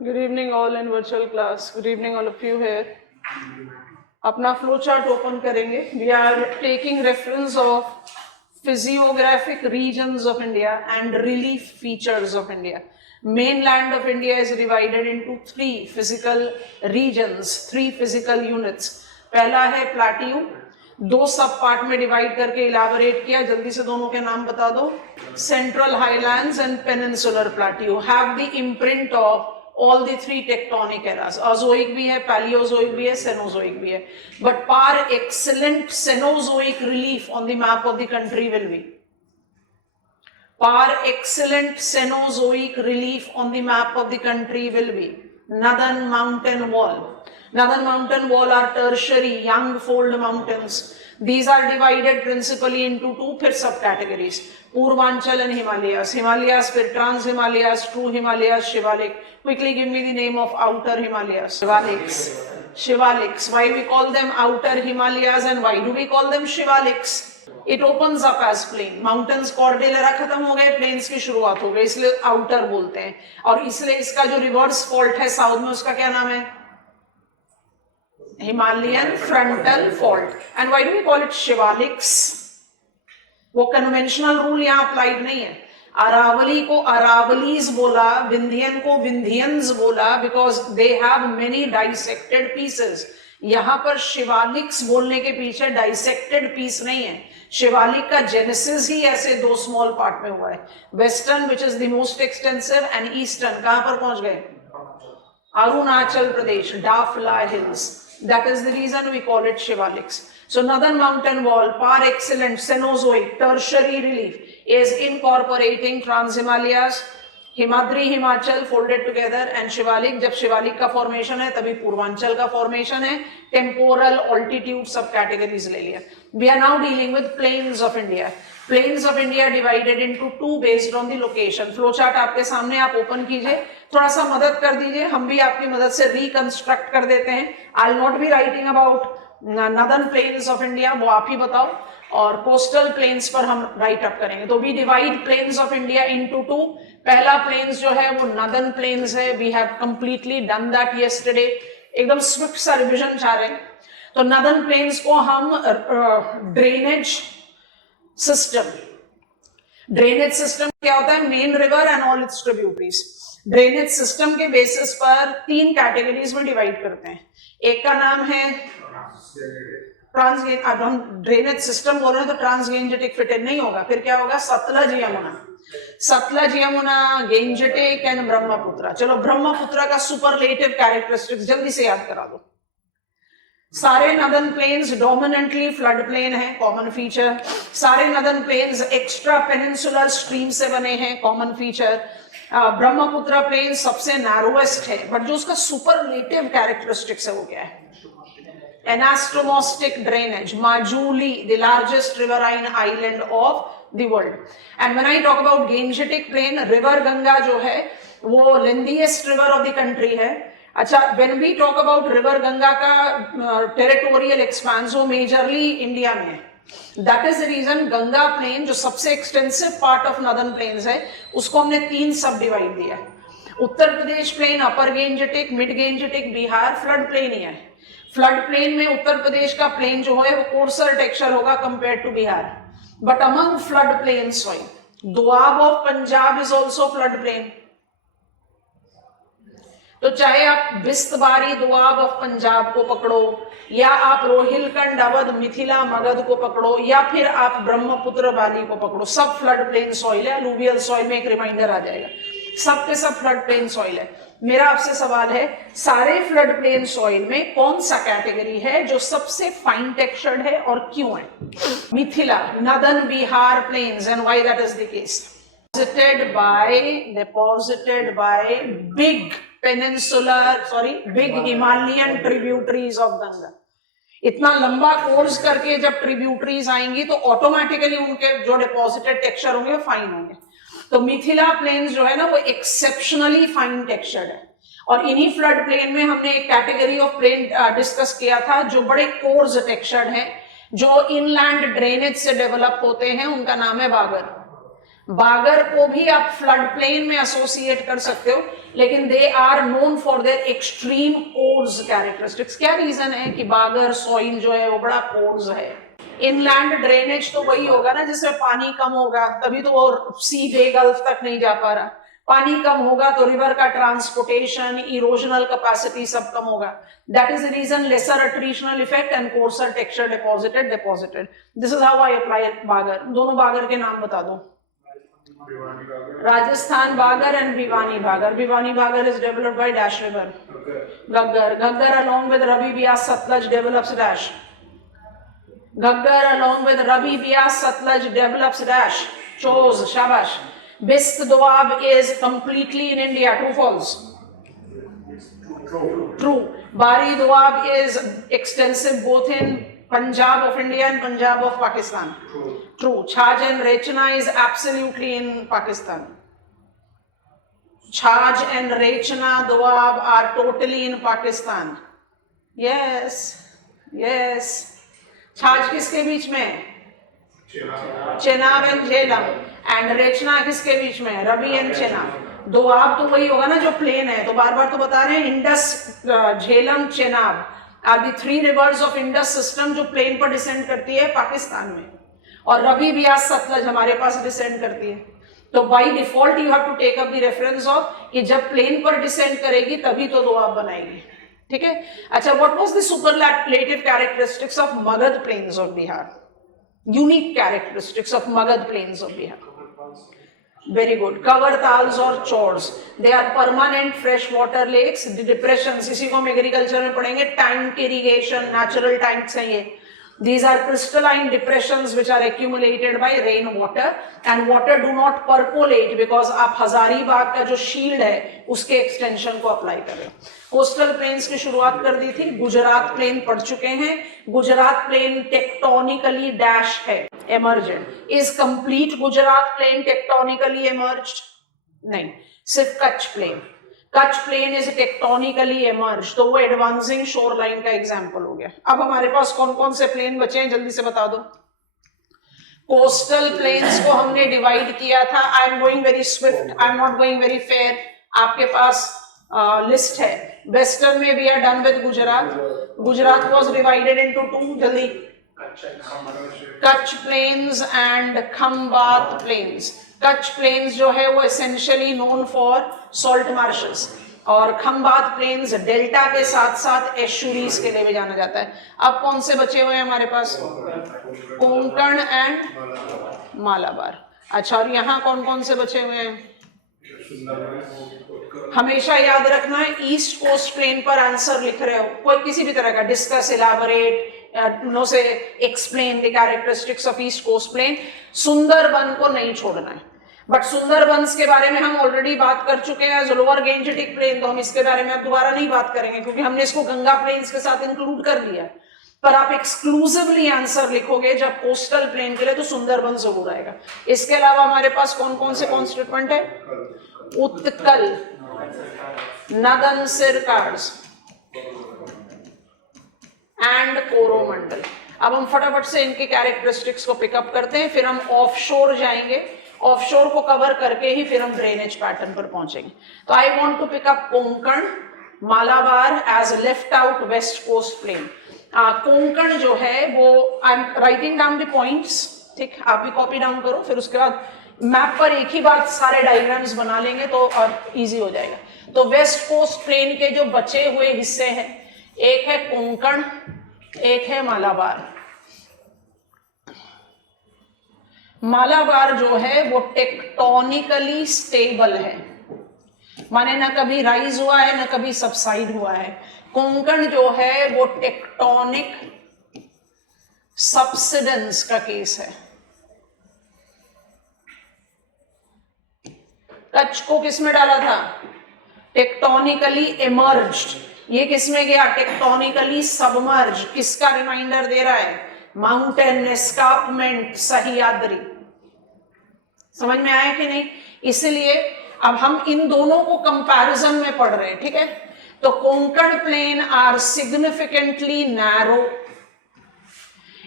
Good evening all in virtual class. Good evening all of you here. अपना flow chart open करेंगे. We are taking reference of physiographic regions of India and relief features of India. Mainland of India is divided into three physical regions, three physical units. पहला है plateau. दो सब part में divide करके elaborate किया. जल्दी से दोनों के नाम बता दो. Central Highlands and Peninsular Plateau have the imprint of all the three tectonic eras. Azoic भी है, Paleozoic भी है, Cenozoic भी है. But par excellent Cenozoic relief on the map of the country will be. Par excellent Cenozoic relief on the map of the country will be Northern Mountain Wall. Northern Mountain Wall are tertiary young fold mountains. These are divided principally into two फिर subcategories. Purvanchal and Himalayas. Himalayas, फिर Trans Himalayas, True Himalayas, Shivalik. Quickly give me the name of Outer Himalayas. Shivaliks. Shivaliks. Why we call them Outer Himalayas and why do we call them Shivaliks? It opens up as plain. Mountains Cordillera खत्म हो गए, plains की शुरुआत हो गई, इसलिए outer बोलते हैं. और इसलिए इसका जो reverse fault है साउथ में, उसका क्या नाम है? Himalayan frontal fault. And why do we call it Shivaliks? वो conventional rule यहाँ applied नहीं है. अरावली को अरावलीज बोला, विंध्यन को विंध्यंस बोला, because they have many dissected pieces. यहाँ पर शिवालिक्स बोलने के पीछे dissected piece नहीं है. शिवालिक का जेनेसिस ही ऐसे दो स्मॉल पार्ट में हुआ है. Western which is the most extensive and eastern कहां पर पहुंच गए? Arunachal Pradesh, Dafla hills. That is the reason we call it Shivaliks. So Northern Mountain Wall, par excellence, Cenozoic, tertiary relief, is incorporating Trans-Himalayas, Himadri, Himachal folded together and Shivalik. जब शिवालिक का formation है तभी पूर्वांचल का formation है. Temporal altitude subcategories ले लिया. We are now dealing with plains of India. Plains of India divided into two based on the location. Flow chart आपके सामने, आप open कीजिए. थोड़ा सा मदद कर दीजिए, हम भी आपकी मदद से reconstruct कर देते हैं. I'll not be writing about northern plains of India, वो आप ही बताओ. और coastal plains पर हम write up करेंगे. तो we divide plains of India into two. पहला plains जो है वो northern plains है. We have completely done that yesterday. एकदम swift सा revision चाह रहे हैं. तो northern plains को हम drainage system क्या होता है? Main river and all it's tributaries. Drainage system के बेसिस पर तीन कैटेगरीज में डिवाइड करते हैं. एक का नाम है ट्रांसगेंज. अब हम ड्रेनेज सिस्टम बोल रहे हैं तो ट्रांसगेंजेटिक फिटेड नहीं होगा. फिर क्या होगा? सतलज यमुना. Sutlej Yamuna, Gangetic and Brahmaputra. चलो ब्रह्मपुत्र का सुपरलेटिव कैरेक्टरिस्टिक्स जल्दी से याद करा दो. सारे northern plains dominantly flood plain है, कॉमन फीचर. सारे northern plains extra peninsular stream से बने हैं, कॉमन फीचर. ब्रह्मपुत्र प्लेन सबसे नैरोएस्ट है, बट जो उसका सुपरलेटिव कैरेक्टरिस्टिक्स है वो क्या है? Anastomotic drainage. Majuli, the largest riverine island of the world. And when I talk about Gangetic plain, river Ganga जो है वो lengthiest river of the country है. अच्छा, when we talk about river Ganga का टेरिटोरियल एक्सपांस वो मेजरली इंडिया में है. That is the reason Ganga plain जो सबसे extensive part of northern plains है उसको हमने तीन सब डिवाइड दिया है. Uttar Pradesh plain, upper Gangetic, mid Gangetic, Bihar flood plain ही है. फ्लड प्लेन में उत्तर प्रदेश का प्लेन जो है वो कोर्सर टेक्सचर होगा compare to Bihar. But among flood plain soil, Doab of Punjab is also flood plain. तो चाहे आप बिस्तबारी दोआब ऑफ पंजाब को पकड़ो, या आप रोहिलखंड, अवध, मिथिला, मगध को पकड़ो, या फिर आप ब्रह्मपुत्र वैली को पकड़ो, सब फ्लड प्लेन सॉइल है. अलूवियल सॉइल में एक रिमाइंडर आ जाएगा, सब के सब फ्लड प्लेन सॉइल है. मेरा आपसे सवाल है, सारे फ्लड प्लेन सॉइल में कौन सा कैटेगरी है जो सबसे फाइन टेक्सचर्ड है और क्यों है? Mithila, northern Bihar plains. And why that is the case? deposited by big Himalayan tributaries of Ganga. इतना लंबा कोर्स करके जब ट्रिब्यूटरीज आएंगी तो ऑटोमेटिकली उनके जो डिपॉजिटेड टेक्सचर होंगे वो फाइन होंगे. तो मिथिला प्लेन्स जो है ना वो एक्सेप्शनली फाइन टेक्सचर्ड है. और इन्हीं फ्लड प्लेन में हमने एक कैटेगरी ऑफ प्लेन डिस्कस किया था जो बड़े कोर्स टेक्सचर्ड है, जो इनलैंड ड्रेनेज से डेवलप होते हैं. उनका नाम है बागर. बागर को भी आप फ्लड प्लेन में एसोसिएट कर सकते हो, लेकिन they are known for their extreme coarse characteristics. क्या रीजन है कि बागर सॉइल जो है वो बड़ा कोर्स है। इनलैंड ड्रेनेज तो वही होगा ना, जिसमें पानी कम होगा तभी तो वो सी बे गल्फ तक नहीं जा पा रहा। पानी कम होगा तो रिवर का ट्रांसपोर्टेशन, इरोजनल कैपेसिटी सब कम होगा। That is the reason lesser attritional effect and coarser texture deposited. This is how I apply Bagar. दोनों बागर के नाम बता दो। राजस्थान बागर एंड भिवानी बागर। भिवानी बागर is developed by dash river, Ghaggar. Ghaggar along with Ravi Bias Satluj develops dash. Ghaggar along with Ravi Bias Satluj develops dash. Chose, shabash. Bist Doab is completely in India. True, false? True. Bari Doab is extensive both in Punjab of India and Punjab of Pakistan. True. Chhaj and Rechna is absolutely in Pakistan. Chhaj and Rechna Doab are totally in Pakistan. Yes. Yes. छाछ किसके बीच में? Chenab and Jhelum. And रेचना किसके बीच में? Ravi and Chenab. Doab तो वही होगा ना जो प्लेन है, तो बार बार तो बता रहे हैं Indus, Jhelum, Chenab are the 3 rivers of Indus system जो प्लेन पर डिसेंड करती है पाकिस्तान में, और रवि बियास सतलज हमारे पास डिसेंड करती है। तो by default you have to take up the reference of कि जब प्लेन पर डिसेंड करेगी तभी तो दोआब बनाएगी। ठीक है। अच्छा, what was the superlative characteristics of Magadh plains of Bihar? Unique characteristics of Magadh plains of Bihar. Very good. Cover tals और chaurs, they are permanent fresh water lakes. Depressions, इसी को हम एग्रीकल्चर में पढ़ेंगे, टैंक इरिगेशन, नेचुरल टैंक्स हैं ये। These are crystalline depressions which are accumulated by rain water, and water do not percolate because आप हजारीबाग का जो शील्ड है उसके एक्सटेंशन को अप्लाई कर रहे हो। कोस्टल प्लेन्स की शुरुआत कर दी थी, गुजरात प्लेन पढ़ चुके हैं। गुजरात प्लेन टेक्टोनिकली डैश है, emergent. Is complete Gujarat plain tectonically emerged? नहीं, सिर्फ Kutch plain. Kutch plain is tectonically emerge, तो वो एडवांसिंग शोर लाइन का एग्जांपल हो गया। अब हमारे पास कौन कौन से प्लेन बचे हैं जल्दी से बता दो। कोस्टल प्लेन्स को हमने डिवाइड किया था। I am going very swift, I am not going very fair. आपके पास लिस्ट है। वेस्टर्न में we are done with Gujarat. Gujarat was divided into 2, जल्दी। Kutch plains and Khambhat plains. Kutch plains जो है वो essentially known for salt marshes, और खंबात प्लेन्स डेल्टा के साथ साथ एस्चुरीज के लिए भी जाना जाता है। अब कौन से बचे हुए हैं हमारे पास? कोंकण एंड मालाबार। अच्छा, और यहाँ कौन कौन से बचे हुए हैं? हमेशा याद रखना है, ईस्ट कोस्ट प्लेन पर आंसर लिख रहे हो कोई किसी भी तरह का, डिस्कस, इलाबोरेट, नो से explain the characteristics of east coast plain. Sundarban को नहीं छोड़ना है, बट सुंदरबंस के बारे में हम ऑलरेडी बात कर चुके हैं एज लोअर गेंजेटिक प्लेन, तो हम इसके बारे में अब दोबारा नहीं बात करेंगे क्योंकि हमने इसको गंगा प्लेन्स के साथ इंक्लूड कर लिया। पर आप एक्सक्लूसिवली आंसर लिखोगे जब कोस्टल प्लेन के लिए तो सुंदरबन जरूर आएगा। इसके अलावा हमारे पास कौन कौन से कॉन्स्टिट्यूएंट है? Utkal, northern Circars and Coromandel. अब हम फटाफट से इनके कैरेक्टरिस्टिक्स को पिकअप करते हैं, फिर हम ऑफशोर जाएंगे। ऑफशोर को कवर करके ही फिर हम ड्रेनेज पैटर्न पर पहुंचेंगे। तो I want to pick up Konkan, Malabar as left out west coast plain. Konkan जो है वो, I am writing down the points, ठीक, आप भी कॉपी डाउन करो, फिर उसके बाद मैप पर एक ही बात सारे डायग्राम्स बना लेंगे तो और इजी हो जाएगा। तो वेस्ट कोस्ट प्लेन के जो बचे हुए हिस्से हैं, एक है कोंकण, एक है मालाबार। मालाबार जो है वो टेक्टोनिकली स्टेबल है, माने ना कभी राइज हुआ है ना कभी सबसाइड हुआ है। कोंकण जो है वो टेक्टोनिक सबसिडेंस का केस है। कच्छ को किस में डाला था? Tectonically emerged. ये किस में गया? Tectonically submerge. किसका रिमाइंडर दे रहा है? Mountain escarpment, Sahyadri. समझ में आया कि नहीं? इसलिए अब हम इन दोनों को कंपैरिजन में पढ़ रहे हैं, ठीक है। तो Konkan plain are significantly narrow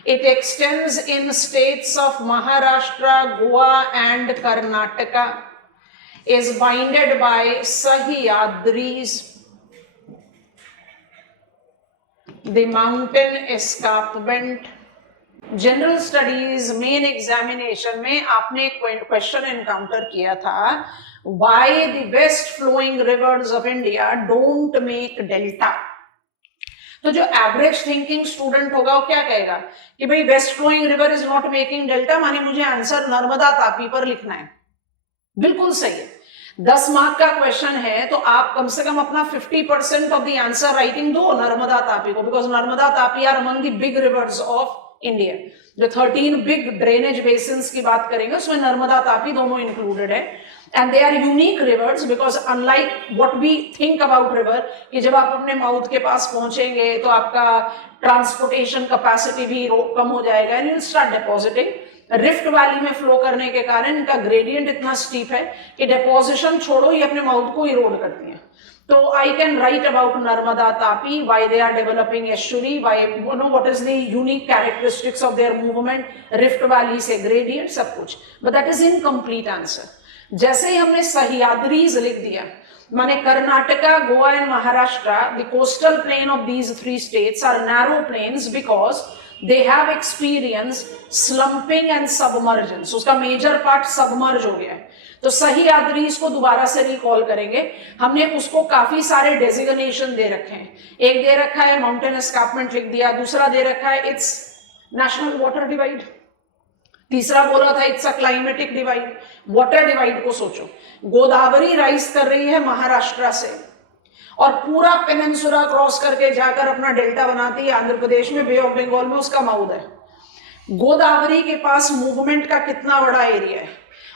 It extends in states of Maharashtra, Goa and Karnataka, is bounded by Sahyadris, the mountain escarpment. General studies main examination में आपने क्वेश्चन एनकाउंटर किया था, why the west flowing rivers of India don't make delta. तो जो average thinking student होगा वो क्या कहेगा कि भाई west flowing river is not making delta, माने मुझे आंसर नर्मदा तापी पर लिखना है। बिल्कुल सही है, 10 मार्क का क्वेश्चन है तो आप कम से कम अपना 50% ऑफ द आंसर राइटिंग दो नर्मदा तापी को, because Narmada Tapi are among the big rivers of India. जो 13 बिग ड्रेनेज बेसिन्स की बात करेंगे उसमें नर्मदा तापी दोनों इंक्लूडेड है, and they are unique rivers because unlike what we think about river कि जब आप अपने माउथ के पास पहुंचेंगे तो आपका ट्रांसपोर्टेशन कैपेसिटी भी कम हो जाएगा and you will start depositing. Rift valley में फ्लो करने के कारण इनका ग्रेडियंट इतना स्टीप है कि डिपोजिशन छोड़ो ही अपने माउथ को इरोड करती है। तो I can write about Narmada Tapi, why they are developing estuary, why you know what is the unique characteristics of their movement, rift valley से ग्रेडियंट सब कुछ, but that is incomplete answer. जैसे ही हमने सह्याद्रीज लिख दिया, माने Karnataka, Goa and Maharashtra, the coastal plain of these 3 states are narrow plains because they have experienced slumping and submergence, उसका मेजर पार्ट सबमर्ज हो गया है। तो सह्याद्रीज को दोबारा से रिकॉल करेंगे, हमने उसको काफी सारे डेजिग्नेशन दे रखे हैं। एक दे रखा है माउंटेन एस्कार्पमेंट लिख दिया, दूसरा दे रखा है इट्स नेशनल वाटर डिवाइड, तीसरा बोला था it's a climatic divide. Water divide को सोचो, गोदावरी राइज कर रही है महाराष्ट्र से और पूरा पेनिनसुला क्रॉस करके जाकर अपना डेल्टा बनाती है आंध्र प्रदेश में, बे ऑफ बंगाल में उसका माउथ है। गोदावरी के पास मूवमेंट का कितना बड़ा एरिया है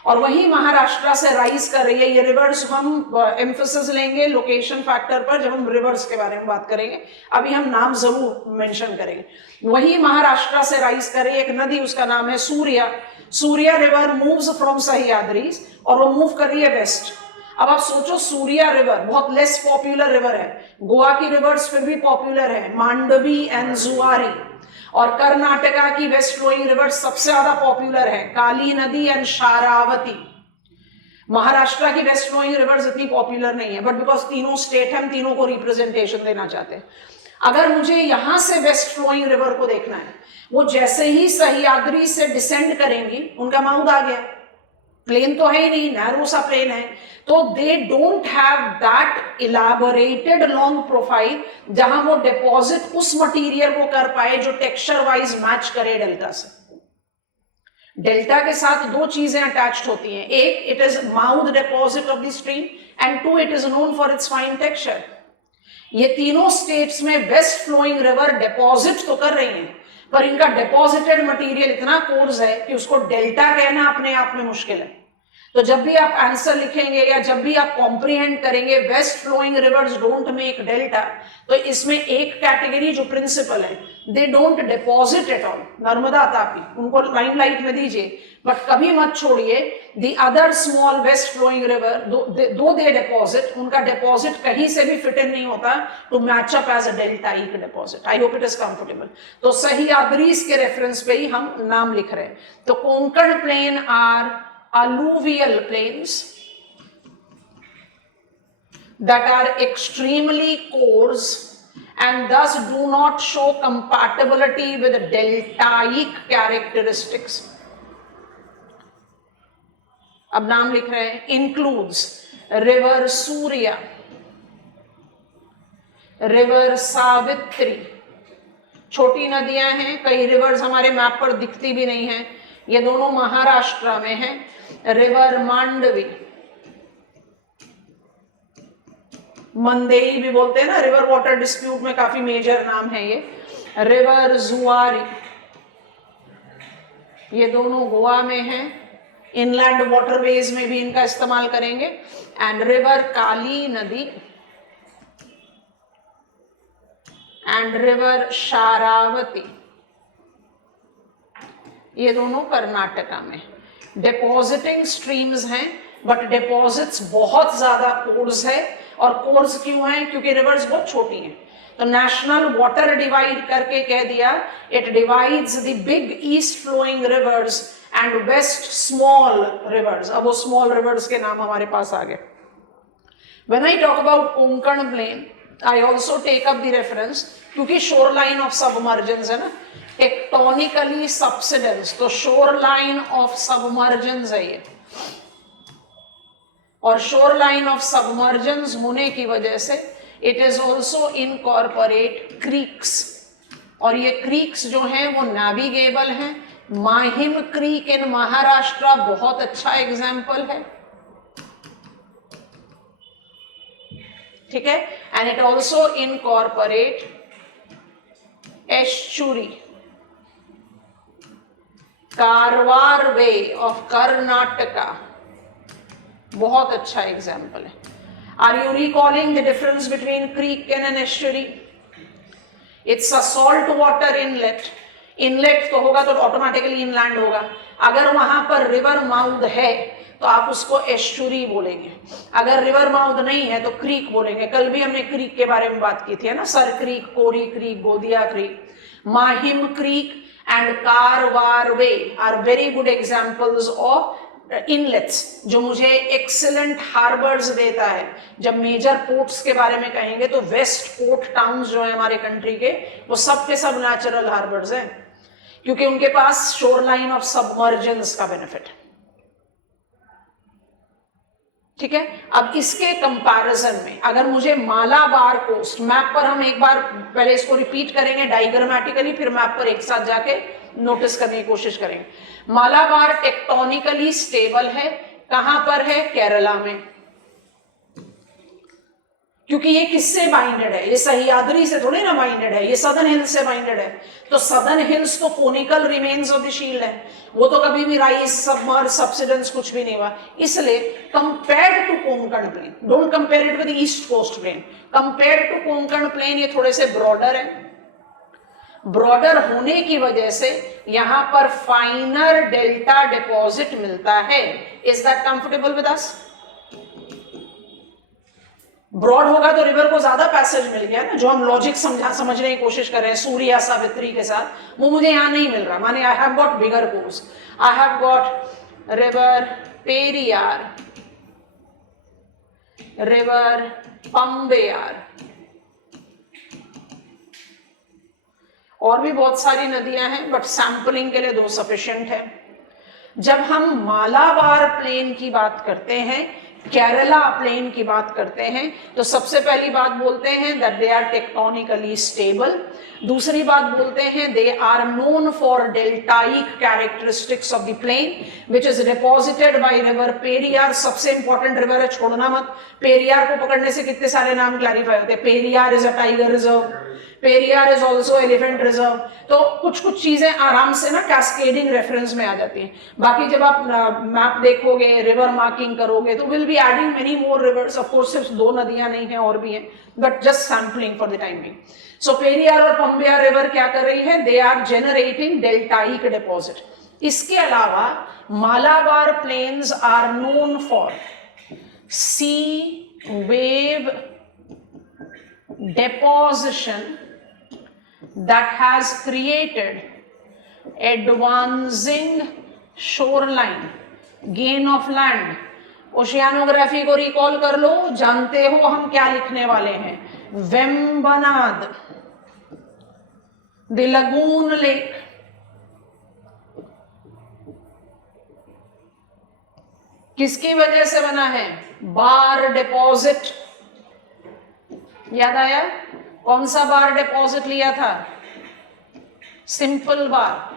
और वही महाराष्ट्र से राइज कर रही है। ये रिवर्स हम एम्फेसिस लेंगे लोकेशन फैक्टर पर जब हम रिवर्स के बारे में बात करेंगे, अभी हम नाम जरूर मेंशन करेंगे। वही महाराष्ट्र से राइज कर रही है एक नदी, उसका नाम है Surya. Surya river moves from Sahyadris और वो मूव कर रही है वेस्ट। अब आप सोचो, सूर्या रिवर बहुत लेस पॉपुलर रिवर है, गोवा की रिवर्स फिर भी पॉपुलर है, मांडवी एंड जुआरी, और कर्नाटका की वेस्ट फ्लोइंग रिवर सबसे ज्यादा पॉपुलर है, काली नदी एंड शारावती। महाराष्ट्र की वेस्ट फ्लोइंग रिवर्स इतनी पॉपुलर नहीं है, बट बिकॉज तीनों स्टेट है, हम तीनों को रिप्रेजेंटेशन देना चाहते हैं। अगर मुझे यहां से वेस्ट फ्लोइंग रिवर को देखना है, वो जैसे ही सह्याद्री से डिसेंड करेंगी, उनका माउथ आ गया, प्लेन तो है ही नहीं, नैरो सा प्लेन है, तो they don't have that elaborated long profile जहां वो डिपॉजिट उस मटेरियल को कर पाए जो टेक्सचर वाइज मैच करे डेल्टा से। डेल्टा के साथ 2 चीजें अटैच्ड होती हैं, एक it is mouth deposit of the stream and 2 it is known for its fine texture. ये तीनों स्टेट्स में वेस्ट फ्लोइंग रिवर डिपॉजिट तो कर रही हैं, पर इनका डिपॉजिटेड मटेरियल इतना कोर्स है कि उसको डेल्टा कहना अपने आप में मुश्किल है। तो जब भी आप आंसर लिखेंगे या जब भी आप कॉम्प्रिहेंड करेंगे west flowing rivers don't make delta, तो इसमें एक कैटेगरी जो प्रिंसिपल है, they don't deposit at all, Narmada Tapi उनको लाइमलाइट में दीजिए, बट कभी मत छोड़िए the other small west flowing river, though they deposit, उनका डिपॉजिट कहीं से भी फिट इन नहीं होता to match up as a deltaic deposit. I hope it is comfortable. तो सह्याद्रीज के रेफरेंस पे ही हम नाम लिख रहे हैं। तो Konkan plain are alluvial plains that are extremely coarse and thus do not show compatibility with deltaic characteristics. अब नाम लिख रहे हैं, includes river Surya, river Savitri, छोटी नदियां हैं, कई रिवर्स हमारे मैप पर दिखती भी नहीं है, ये दोनों महाराष्ट्र में हैं, रिवर मांडवी, मंदेई भी बोलते हैं ना, रिवर वाटर डिस्प्यूट में काफी मेजर नाम है ये, रिवर जुआरी, ये दोनों गोवा में हैं, इनलैंड वाटरवेज में भी इनका इस्तेमाल करेंगे, एंड रिवर काली नदी एंड रिवर शारावती, ये दोनों कर्नाटका में। डिपॉजिटिंग स्ट्रीम्स हैं, बट डिपॉजिट्स बहुत ज्यादा कोर्स है और कोर्स क्यों है? क्योंकि रिवर्स बहुत छोटी हैं। तो नेशनल वाटर डिवाइड करके कह दिया, it divides the big east flowing rivers and west small rivers. अब वो स्मॉल रिवर्स के नाम हमारे पास आ गए। When I talk about Konkan plain, I also take up the reference, क्योंकि शोर लाइन ऑफ सबमर्जेंस है ना, टेक्टोनिकली सबसिडेंस, तो शोर लाइन ऑफ सबमर्जेंस है ये। और शोर लाइन ऑफ सबमर्जेंस होने की वजह से it is also incorporate creeks, और ये क्रीक्स जो हैं वो नेविगेबल हैं। माहिम क्रीक इन महाराष्ट्र बहुत अच्छा एग्जाम्पल है, ठीक है। And it also incorporate estuary, Karwar bay of Karnataka बहुत अच्छा एग्जाम्पल है। Are you recalling the difference between creek and an estuary? It's a salt water inlet, inlet तो होगा तो ऑटोमेटिकली इनलैंड होगा। अगर वहां पर रिवर माउथ है तो आप उसको एस्चुरी बोलेंगे, अगर रिवर माउथ नहीं है तो क्रीक बोलेंगे। कल भी हमने क्रीक के बारे में बात की थी है ना, Sir creek, Kori creek, Godia creek. Mahim creek and Karwar bay are very good examples of inlets, जो मुझे एक्सीलेंट हार्बर्स देता है। जब मेजर पोर्ट्स के बारे में कहेंगे तो वेस्ट पोर्ट टाउन्स जो है हमारे कंट्री के, वो सब के सब नेचुरल हार्बर्स हैं, क्योंकि उनके पास शोर लाइन ऑफ सबमर्जेंस का बेनिफिट है, ठीक है। अब इसके कंपैरिजन में अगर मुझे मालाबार कोस्ट, मैप पर हम एक बार पहले इसको रिपीट करेंगे डायग्रामेटिकली, फिर मैप पर एक साथ जाके नोटिस करने की कोशिश करेंगे। मालाबार टेक्टोनिकली स्टेबल है, कहां पर है? केरला में, क्योंकि ये किससे बाइंडेड है? ये सह्याद्री से थोड़ी ना बाइंडेड है, ये सदर्न हिल्स से बाइंडेड है। तो सदर्न हिल्स तो conical remains of the shield है, वो तो कभी भी राइस सबमर्ज सबसिडेंस कुछ भी नहीं हुआ। इसलिए compared to Konkan plain, don't compare it with east coast plain, compared to Konkan plain ये थोड़े से ब्रॉडर है। ब्रॉडर होने की वजह से यहां पर फाइनर डेल्टा डिपॉजिट मिलता है। Is that comfortable with us? Broad होगा तो रिवर को ज्यादा पैसेज मिल गया ना, जो हम लॉजिक समझने की कोशिश कर रहे हैं सूर्या सावित्री के साथ, वो मुझे यहां नहीं मिल रहा। माने I have got bigger course, I have got river Periyar, river Pambayar, और भी बहुत सारी नदियां हैं, बट सैंपलिंग के लिए 2 सफिशिएंट है। जब हम मालाबार प्लेन की बात करते हैं, केरला प्लेन की बात करते हैं, तो सबसे पहली बात बोलते हैं that they are tectonically stable. दूसरी बात बोलते हैं they are known for deltaic characteristics of the plain which is deposited by river Periyar. सबसे इंपॉर्टेंट रिवर है, छोड़ना मत। पेरियार को पकड़ने से कितने सारे नाम क्लैरिफाई होते हैं। Periyar is a tiger reserve, Periyar is also elephant reserve. तो कुछ कुछ चीजें आराम से ना कैस्केडिंग रेफरेंस में आ जाती हैं। बाकी जब आप मैप देखोगे, रिवर मार्किंग करोगे, तो will be adding many more rivers. Of course सिर्फ 2 नदियां नहीं हैं, और भी हैं, but just sampling for the time being. So Periyar और पंबेयार रिवर क्या कर रही है? They are generating deltaic deposit. इसके अलावा Malabar plains are known for sea wave deposition that has created advancing shoreline, gain of land। Oceanography को रिकॉल कर लो, जानते हो हम क्या लिखने वाले हैं। वेम्बनाद, द लगून लेक, किसकी वजह से बना है? Bar deposit. याद आया? कौन सा बार डिपॉजिट लिया था? Simple bar.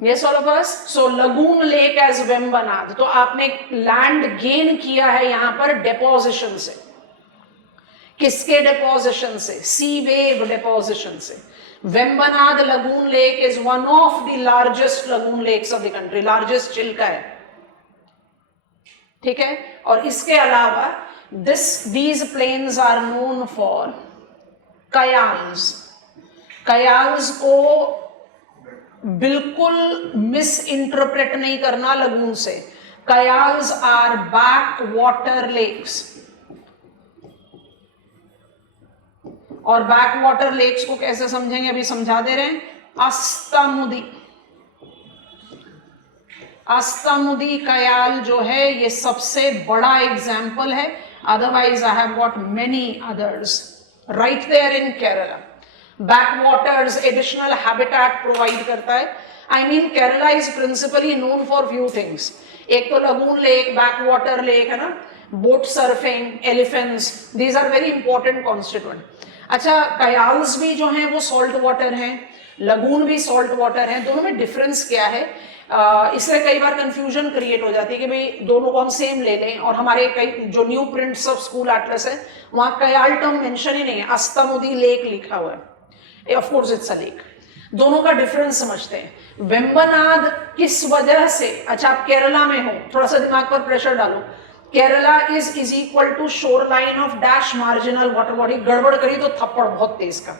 Yes, all of us. So lagoon lake as Vembanad. तो आपने लैंड गेन किया है यहां पर डिपोजिशन से। किसके डिपोजिशन से? सी वेव डिपोजिशन से। Vembanad lagoon lake is one of the largest lagoon lakes of the country, largest Chilka है, ठीक है। और इसके अलावा these plains are known for kayals. Kayals को बिल्कुल मिस इंटरप्रेट नहीं करना लगून से। Kayals are backwater lakes. और बैकवाटर लेक्स को कैसे समझेंगे, अभी समझा दे रहे हैं. अस्तमुदी, अस्तमुदी कयाल जो है ये सबसे बड़ा एग्जाम्पल है. Otherwise I have got many others right there in Kerala. Backwaters additional habitat provide करता है. I mean Kerala is principally known for few things. एक तो लगून लेक, बैकवाटर लेक है ना, boat surfing, elephants, these are very important constituent. अच्छा, कयाल्स भी जो हैं वो सॉल्ट वाटर हैं, लगून भी सॉल्ट वाटर है. दोनों में डिफरेंस क्या है? इससे कई बार कंफ्यूजन क्रिएट हो जाती है कि भाई दोनों को हम सेम ले लें, और हमारे कई जो new prints of school Atlas है वहां कयाल टर्म मेंशन ही नहीं है, अस्तमुदी लेक लिखा हुआ है. Of course it's a lake. दोनों का डिफरेंस समझते हैं. वेम्बनाद किस वजह से, अच्छा आप केरला में हो, थोड़ा सा दिमाग पर प्रेशर डालो. Kerala is equal to shore line of dash marginal water body. गड़बड़ करी तो थप्पड़ बहुत तेज का.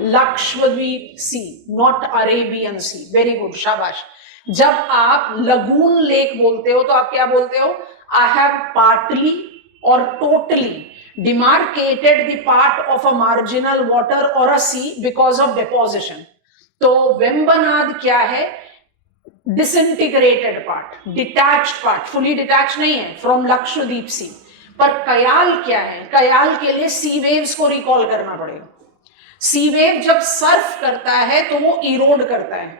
Lakshadweep sea, not Arabian sea. Very good, शाबाश. जब आप लगून लेक बोलते हो तो आप क्या बोलते हो? आई हैव पार्टली और totally demarcated the part of a marginal water or a sea because of deposition. तो वेम्बनाद क्या है? Disintegrated part, detached part, fully detach नहीं है फ्रॉम लक्षद्वीप सी. पर कयाल क्या है? कयाल के लिए सी वेव्स को रिकॉल करना पड़ेगा. सी वेव जब सर्फ करता है तो वो इरोड करता है,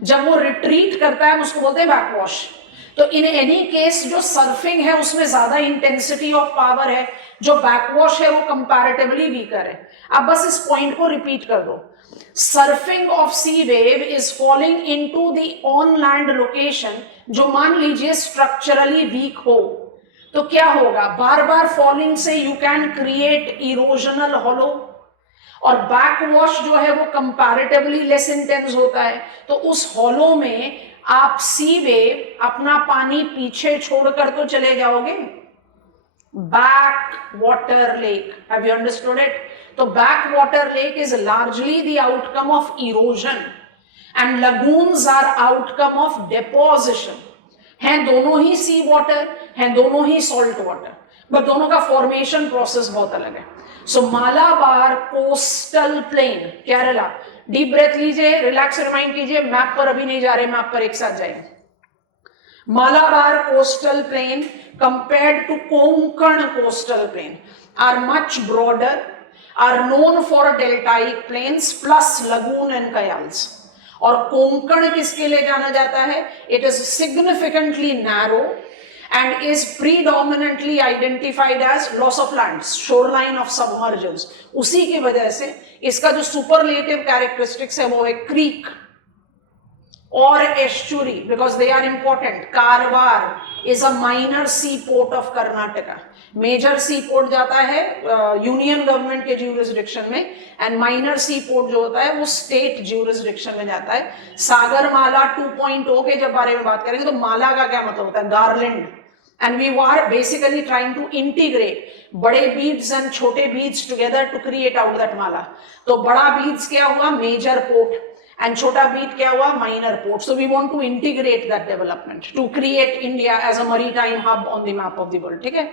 जब वो रिट्रीट करता है उसको बोलते हैं बैकवॉश. तो इन एनी केस जो सर्फिंग है उसमें ज्यादा इंटेंसिटी ऑफ पावर है, जो बैकवॉश है वो कंपैरेटिवली वीकर है. अब बस इस पॉइंट को रिपीट कर दो. Surfing of sea wave is falling into the on land location जो मान लीजिए स्ट्रक्चरली वीक हो, तो क्या होगा? बार बार फॉलिंग से you can create erosional hollow, और बैकवॉश जो है वो कंपैरेटिवली लेस इंटेंस होता है. तो उस हॉलो में आप सी वेव अपना पानी पीछे छोड़कर तो चले जाओगे. Backwater lake, have you understood it? तो backwater lake is largely the outcome of erosion and lagoons are outcome of deposition. हैं दोनों ही सी वाटर, हैं दोनों ही सॉल्ट वाटर, बट दोनों का फॉर्मेशन प्रोसेस बहुत अलग है. So Malabar coastal plain, Kerala. Deep breath लीजिए, रिलैक्स रिमाइंड कीजिए. मैप पर अभी नहीं जा रहे, मैप पर एक साथ जाएंगे. Malabar coastal plain compared to Konkan coastal plain are much broader, are known for deltaic plains plus lagoon and kayals. और कोंकण किसके लिए जाना जाता है? It is significantly narrow and is predominantly identified as loss of land, shoreline of submergence. उसी की वजह से इसका जो superlative characteristics है वो है creek or estuary because they are important. Karwar is a minor seaport of Karnataka. Major seaport जाता है यूनियन गवर्नमेंट के jurisdiction में, एंड माइनर seaport जो होता है वो स्टेट jurisdiction में जाता है. सागरमाला 2.0 के जब बारे में बात करेंगे तो माला का क्या मतलब होता है? Garland. And we are basically trying to integrate बड़े बीड्स एंड छोटे beads together to create out that mala. तो बड़ा बीड्स क्या हुआ? मेजर पोर्ट, and छोटा बीट क्या हुआ? Minor port. So we want to integrate that development to create India as a maritime hub on the map of the world. ठीक है?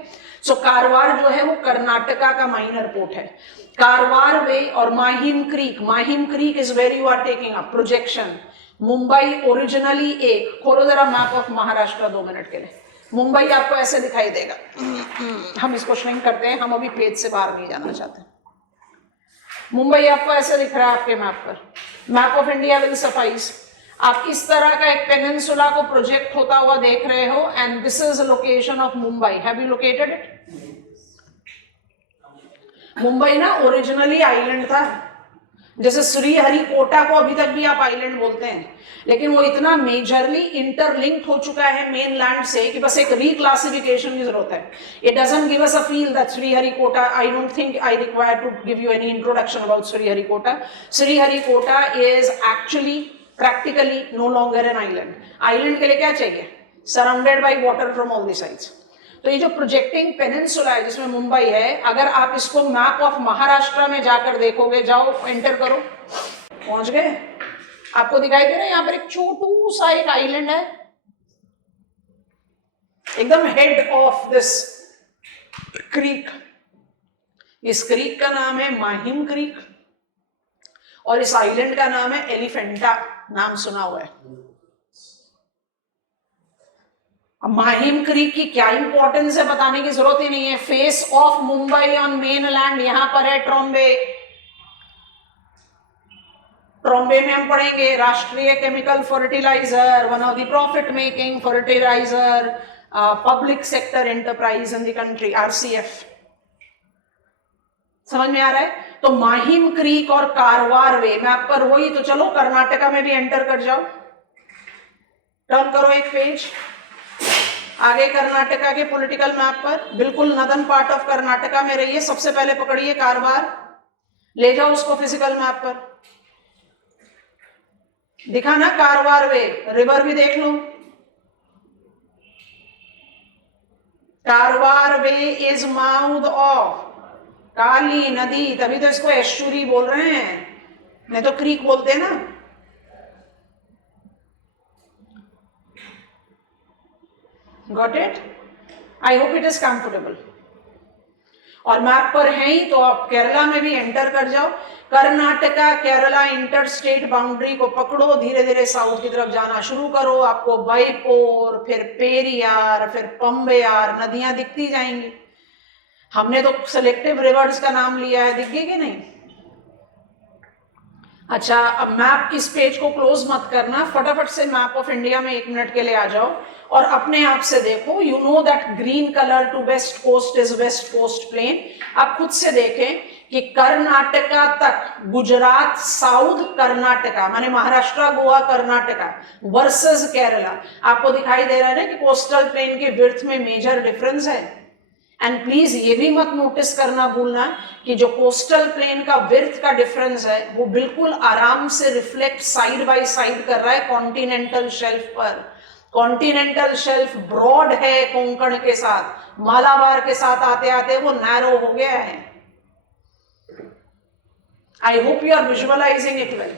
So Karwar जो है वो कर्नाटका का माइनर पोर्ट है. कारवार वे और Mahim creek is where you are taking up projection. Mumbai originally एक, खोलो जरा मैप ऑफ महाराष्ट्र 2 मिनट के लिए. मुंबई आपको ऐसे दिखाई देगा. हम इसको श्रिंक करते हैं, हम अभी पेज से बाहर नहीं जाना चाहते. मुंबई आपको ऐसे दिख रहा है आपके मैप पर. Map of India will suffice. आप इस तरह का एक पेनिनसुला को प्रोजेक्ट होता हुआ देख रहे हो, and this is location of Mumbai. Have you located it? Mumbai ना ओरिजिनली आइलैंड था. जैसे श्रीहरिकोटा को अभी तक भी आप आइलैंड बोलते हैं, लेकिन वो इतना मेजरली इंटरलिंक्ड हो चुका है मेनलैंड से कि बस एक रिक्लासिफिकेशन की जरूरत है. It doesn't give us a feel that Sriharikota, I don't think I require to give you any introduction about Sriharikota. Sriharikota is actually practically no longer an island. Island के लिए क्या चाहिए? Surrounded by water from all the sides. तो ये जो projecting peninsula है जिसमें मुंबई है, अगर आप इसको मैप ऑफ महाराष्ट्र में जाकर देखोगे, जाओ एंटर करो, पहुंच गए. आपको दिखाई दे रहा है यहाँ पर एक छोटू सा एक आइलैंड है. एकदम हेड ऑफ दिस क्रीक। इस क्रीक का नाम है माहिम क्रीक और इस आइलैंड का नाम है एलिफेंटा। नाम सुना हुआ है। माहिम क्रीक की क्या इंपॉर्टेंस है बताने की जरूरत ही नहीं है। Face of Mumbai on mainland, यहां पर है ट्रॉम्बे। ट्रॉम्बे में हम पढ़ेंगे Rashtriya chemical fertiliser, one of the profit making fertiliser public sector enterprise in the country, RCF. समझ में आ रहा है? तो माहिम क्रीक और कारवार वे मैप पर वही। तो चलो कर्नाटका में भी एंटर कर जाओ। टर्न करो एक पेज आगे कर्नाटका के पॉलिटिकल मैप पर, बिल्कुल नदन पार्ट ऑफ कर्नाटका में रहिए। सबसे पहले पकड़िए कारवार, ले जाओ उसको फिजिकल मैप पर। दिखा ना कारवार वे, रिवर भी देख लो। Karwar way is mouth of Kali नदी, तभी तो इसको एस्चुरी बोल रहे हैं, नहीं तो क्रीक बोलते हैं ना। Got it? I hope it is comfortable. और मैप पर है ही तो आप केरला में भी एंटर कर जाओ। Karnataka Kerala inter state boundary को पकड़ो, धीरे धीरे साउथ की तरफ जाना शुरू करो। आपको बाईपोर, फिर पेरियार, फिर पंबेयार नदियां दिखती जाएंगी। हमने तो सेलेक्टिव रिवर्स का नाम लिया है, दिख गई कि नहीं? अच्छा, अब मैप इस पेज को क्लोज मत करना, फटाफट से मैप ऑफ इंडिया में 1 मिनट के लिए आ जाओ और अपने आप से देखो। You know that green colour to west coast is west coast plain. आप खुद से देखें कि कर्नाटका तक, गुजरात साउथ कर्नाटका माने महाराष्ट्र गोवा कर्नाटका वर्सेस केरला, आपको दिखाई दे रहा है ना कि कोस्टल प्लेन के विड्थ में मेजर डिफरेंस है। एंड प्लीज ये भी मत नोटिस करना भूलना कि जो कोस्टल प्लेन का विड्थ का डिफरेंस है वो बिल्कुल आराम से रिफ्लेक्ट साइड बाय साइड कर रहा है कॉन्टिनेंटल शेल्फ पर। कॉन्टिनेंटल शेल्फ ब्रॉड है कोंकण के साथ, मालाबार के साथ आते आते वो नैरो हो गया है। I hope you are visualising it well,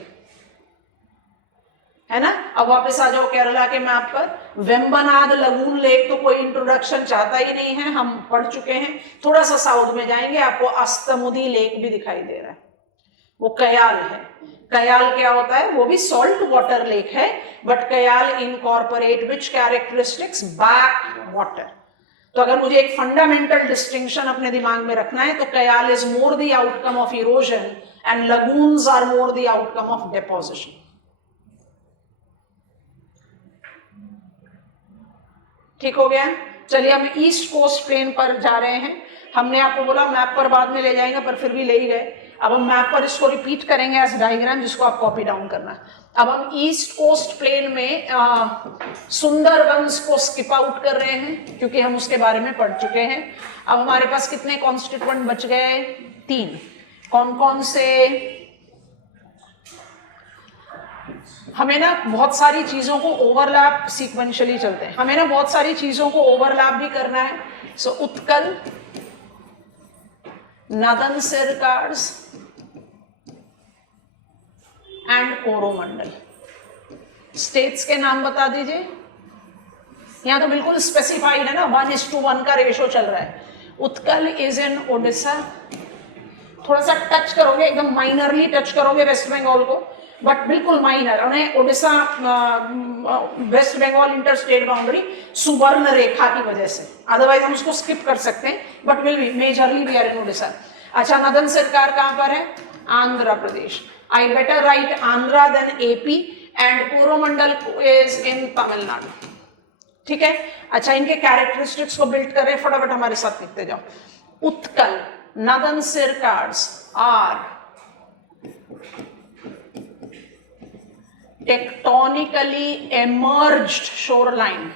है ना? अब वापस आ जाओ केरला के मैप पर। वेम्बनाद लगून लेक तो कोई इंट्रोडक्शन चाहता ही नहीं है, हम पढ़ चुके हैं। थोड़ा सा साउथ में जाएंगे, आपको अस्तमुदी लेक भी दिखाई दे रहा है, वो कयाल है। कयाल क्या होता है? वो भी सॉल्ट वाटर लेक है, but Kayal incorporate which characteristics? Back water. तो अगर मुझे एक फंडामेंटल डिस्टिंक्शन अपने दिमाग में रखना है तो kayal is more the outcome of erosion and lagoons are more the outcome of deposition. ठीक हो गया? चलिए हम ईस्ट कोस्ट प्लेन पर जा रहे हैं। हमने आपको बोला मैप पर बाद में ले जाएंगे, पर फिर भी ले ही गए। अब हम मैप पर इसको रिपीट करेंगे एज डायग्राम, जिसको आप कॉपी डाउन करना। अब हम ईस्ट कोस्ट प्लेन में सुंदरबंस को स्किप आउट कर रहे हैं क्योंकि हम उसके बारे में पढ़ चुके हैं। अब हमारे पास कितने कॉन्स्टिट्यूएंट बच गए? 3। कौन कौन से? हमें ना बहुत सारी चीजों को ओवरलैप, सीक्वेंशियली चलते हैं, हमें ना बहुत सारी चीजों को ओवरलैप भी करना है। So Utkal, northern Circars and Coromandel. States के नाम बता दीजिए। यहां तो बिल्कुल स्पेसिफाइड है ना, 1:1 का रेशो चल रहा है। Utkal is in Odisha. थोड़ा सा टच करोगे, एकदम माइनरली टच करोगे वेस्ट बंगाल को, बट बिल्कुल माइनर। उन्हें Odisha West Bengal inter state boundary Subarnarekha की वजह से, अदरवाइज हम उसको स्किप कर सकते हैं, but will be majorly we are in Odisha. अच्छा, नदन सरकार कहां पर है? Andhra Pradesh. I better write Andhra then AP and Coromandel is in Tamil Nadu. ठीक है? अच्छा, इनके कैरेक्टरिस्टिक्स को बिल्ड करें, फटाफट हमारे साथ लिखते जाओ। Utkal, northern Circars are tectonically emerged shoreline।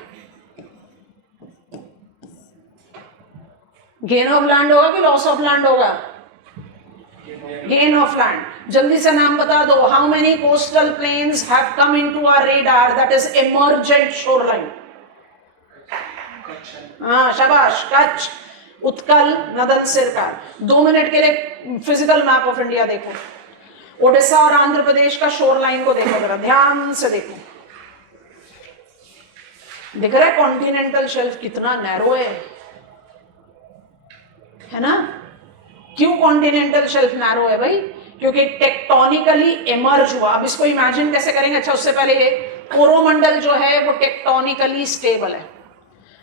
Gain of land होगा कि लॉस ऑफ लैंड होगा? Gain of land. जल्दी से नाम बता दो। How many coastal plains have come into our radar that is emergent shoreline? हाँ, शाबाश, कच्छ, उत्कल, नदन सिरकार। 2 मिनट के लिए फिजिकल मैप ऑफ इंडिया देखो। ओडिशा और आंध्र प्रदेश का शोर लाइन को देखो, जरा ध्यान से देखो। दिख रहा है कॉन्टिनेंटल शेल्फ कितना नैरो है ना? क्यों कॉन्टिनेंटल शेल्फ नैरो है भाई? क्योंकि टेक्टोनिकली इमर्ज हुआ। अब इसको इमेजिन कैसे करेंगे? अच्छा, उससे पहले ये कोरोमंडल जो है वो टेक्टोनिकली स्टेबल है,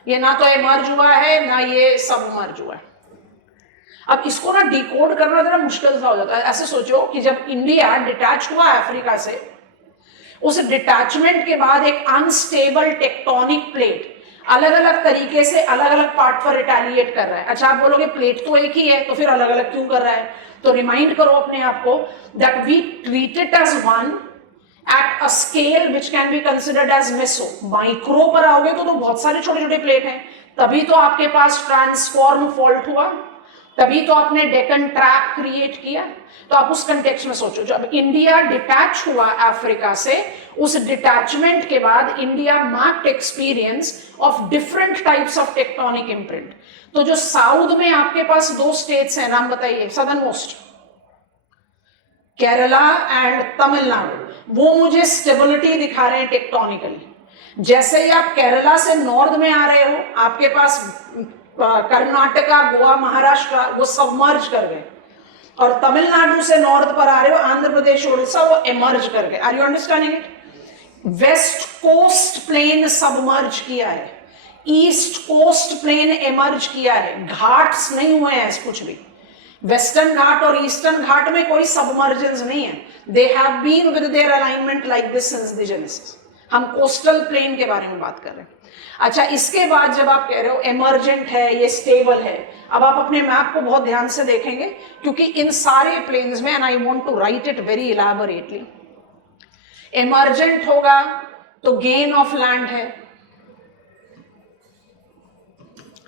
ये ना तो इमर्ज हुआ है ना ये सबमर्ज हुआ है। अब इसको ना डिकोड करना जरा मुश्किल सा हो जाता है। ऐसे सोचो कि जब इंडिया डिटैच हुआ अफ्रीका से, उस डिटैचमेंट के बाद एक अनस्टेबल टेक्टोनिक प्लेट अलग अलग तरीके से अलग अलग पार्ट पर रिटेलिएट कर रहा है। अच्छा, आप बोलोगे प्लेट तो एक ही है, तो फिर अलग अलग क्यों कर रहा है? तो रिमाइंड करो अपने आप को that we treat it as one at a scale which can be considered as meso. Micro पर आओगे तो बहुत सारे छोटे छोटे प्लेट हैं, तभी तो आपके पास ट्रांसफॉर्म फॉल्ट हुआ, तभी तो आपने डेकन ट्रैप क्रिएट किया। तो आप उस कंटेक्स्ट में सोचो, जब इंडिया डिटैच हुआ अफ्रीका से, उस डिटैचमेंट के बाद India marked experience of different types of tectonic imprint. तो जो साउथ में आपके पास दो स्टेट्स हैं, नाम बताइए, southern most, Kerala and Tamil Nadu, वो मुझे स्टेबिलिटी दिखा रहे हैं टेक्टोनिकली। जैसे ही आप केरला से नॉर्थ में आ रहे हो, आपके पास कर्नाटका, गोवा, महाराष्ट्र वो सबमर्ज कर गए, और तमिलनाडु से नॉर्थ पर आ रहे हो, आंध्र प्रदेश, उड़ीसा, वो इमर्ज कर गए। Are you understanding it? West coast plain submerge किया है, ईस्ट कोस्ट प्लेन इमर्ज किया है, घाट्स नहीं हुए हैं कुछ भी। वेस्टर्न घाट और ईस्टर्न घाट में कोई सबमर्जेंस नहीं है, they have been with their alignment like this since the genesis. हम कोस्टल प्लेन के बारे में बात कर रहे हैं। अच्छा, इसके बाद जब आप कह रहे हो इमर्जेंट है, ये स्टेबल है, अब आप अपने मैप को बहुत ध्यान से देखेंगे, क्योंकि इन सारे प्लेन्स में, and I want to write it very elaborately, emergent होगा तो गेन ऑफ लैंड है,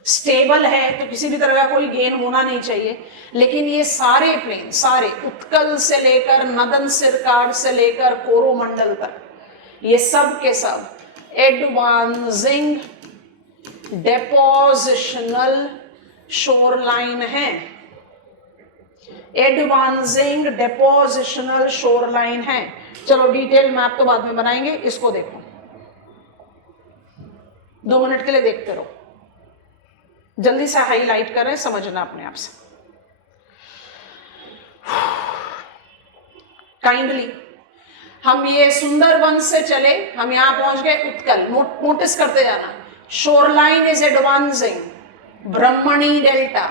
स्टेबल है तो किसी भी तरह का कोई गेन होना नहीं चाहिए। लेकिन ये सारे प्लेन, सारे उत्कल से लेकर नदन सिरकार से लेकर कोरोमंडल तक, ये सब के सब एडवांसिंग डेपोजिशनल शोरलाइन है, एडवांसिंग डेपोजिशनल शोरलाइन है। चलो डिटेल मैप तो बाद में बनाएंगे, इसको देखो, 2 मिनट के लिए देखते रहो, जल्दी से हाईलाइट करें, समझना अपने आप से काइंडली। हम ये सुंदरबन से चले, हम यहां पहुंच गए उत्कल, नोटिस करते जाना, shoreline is advancing, Brahmani delta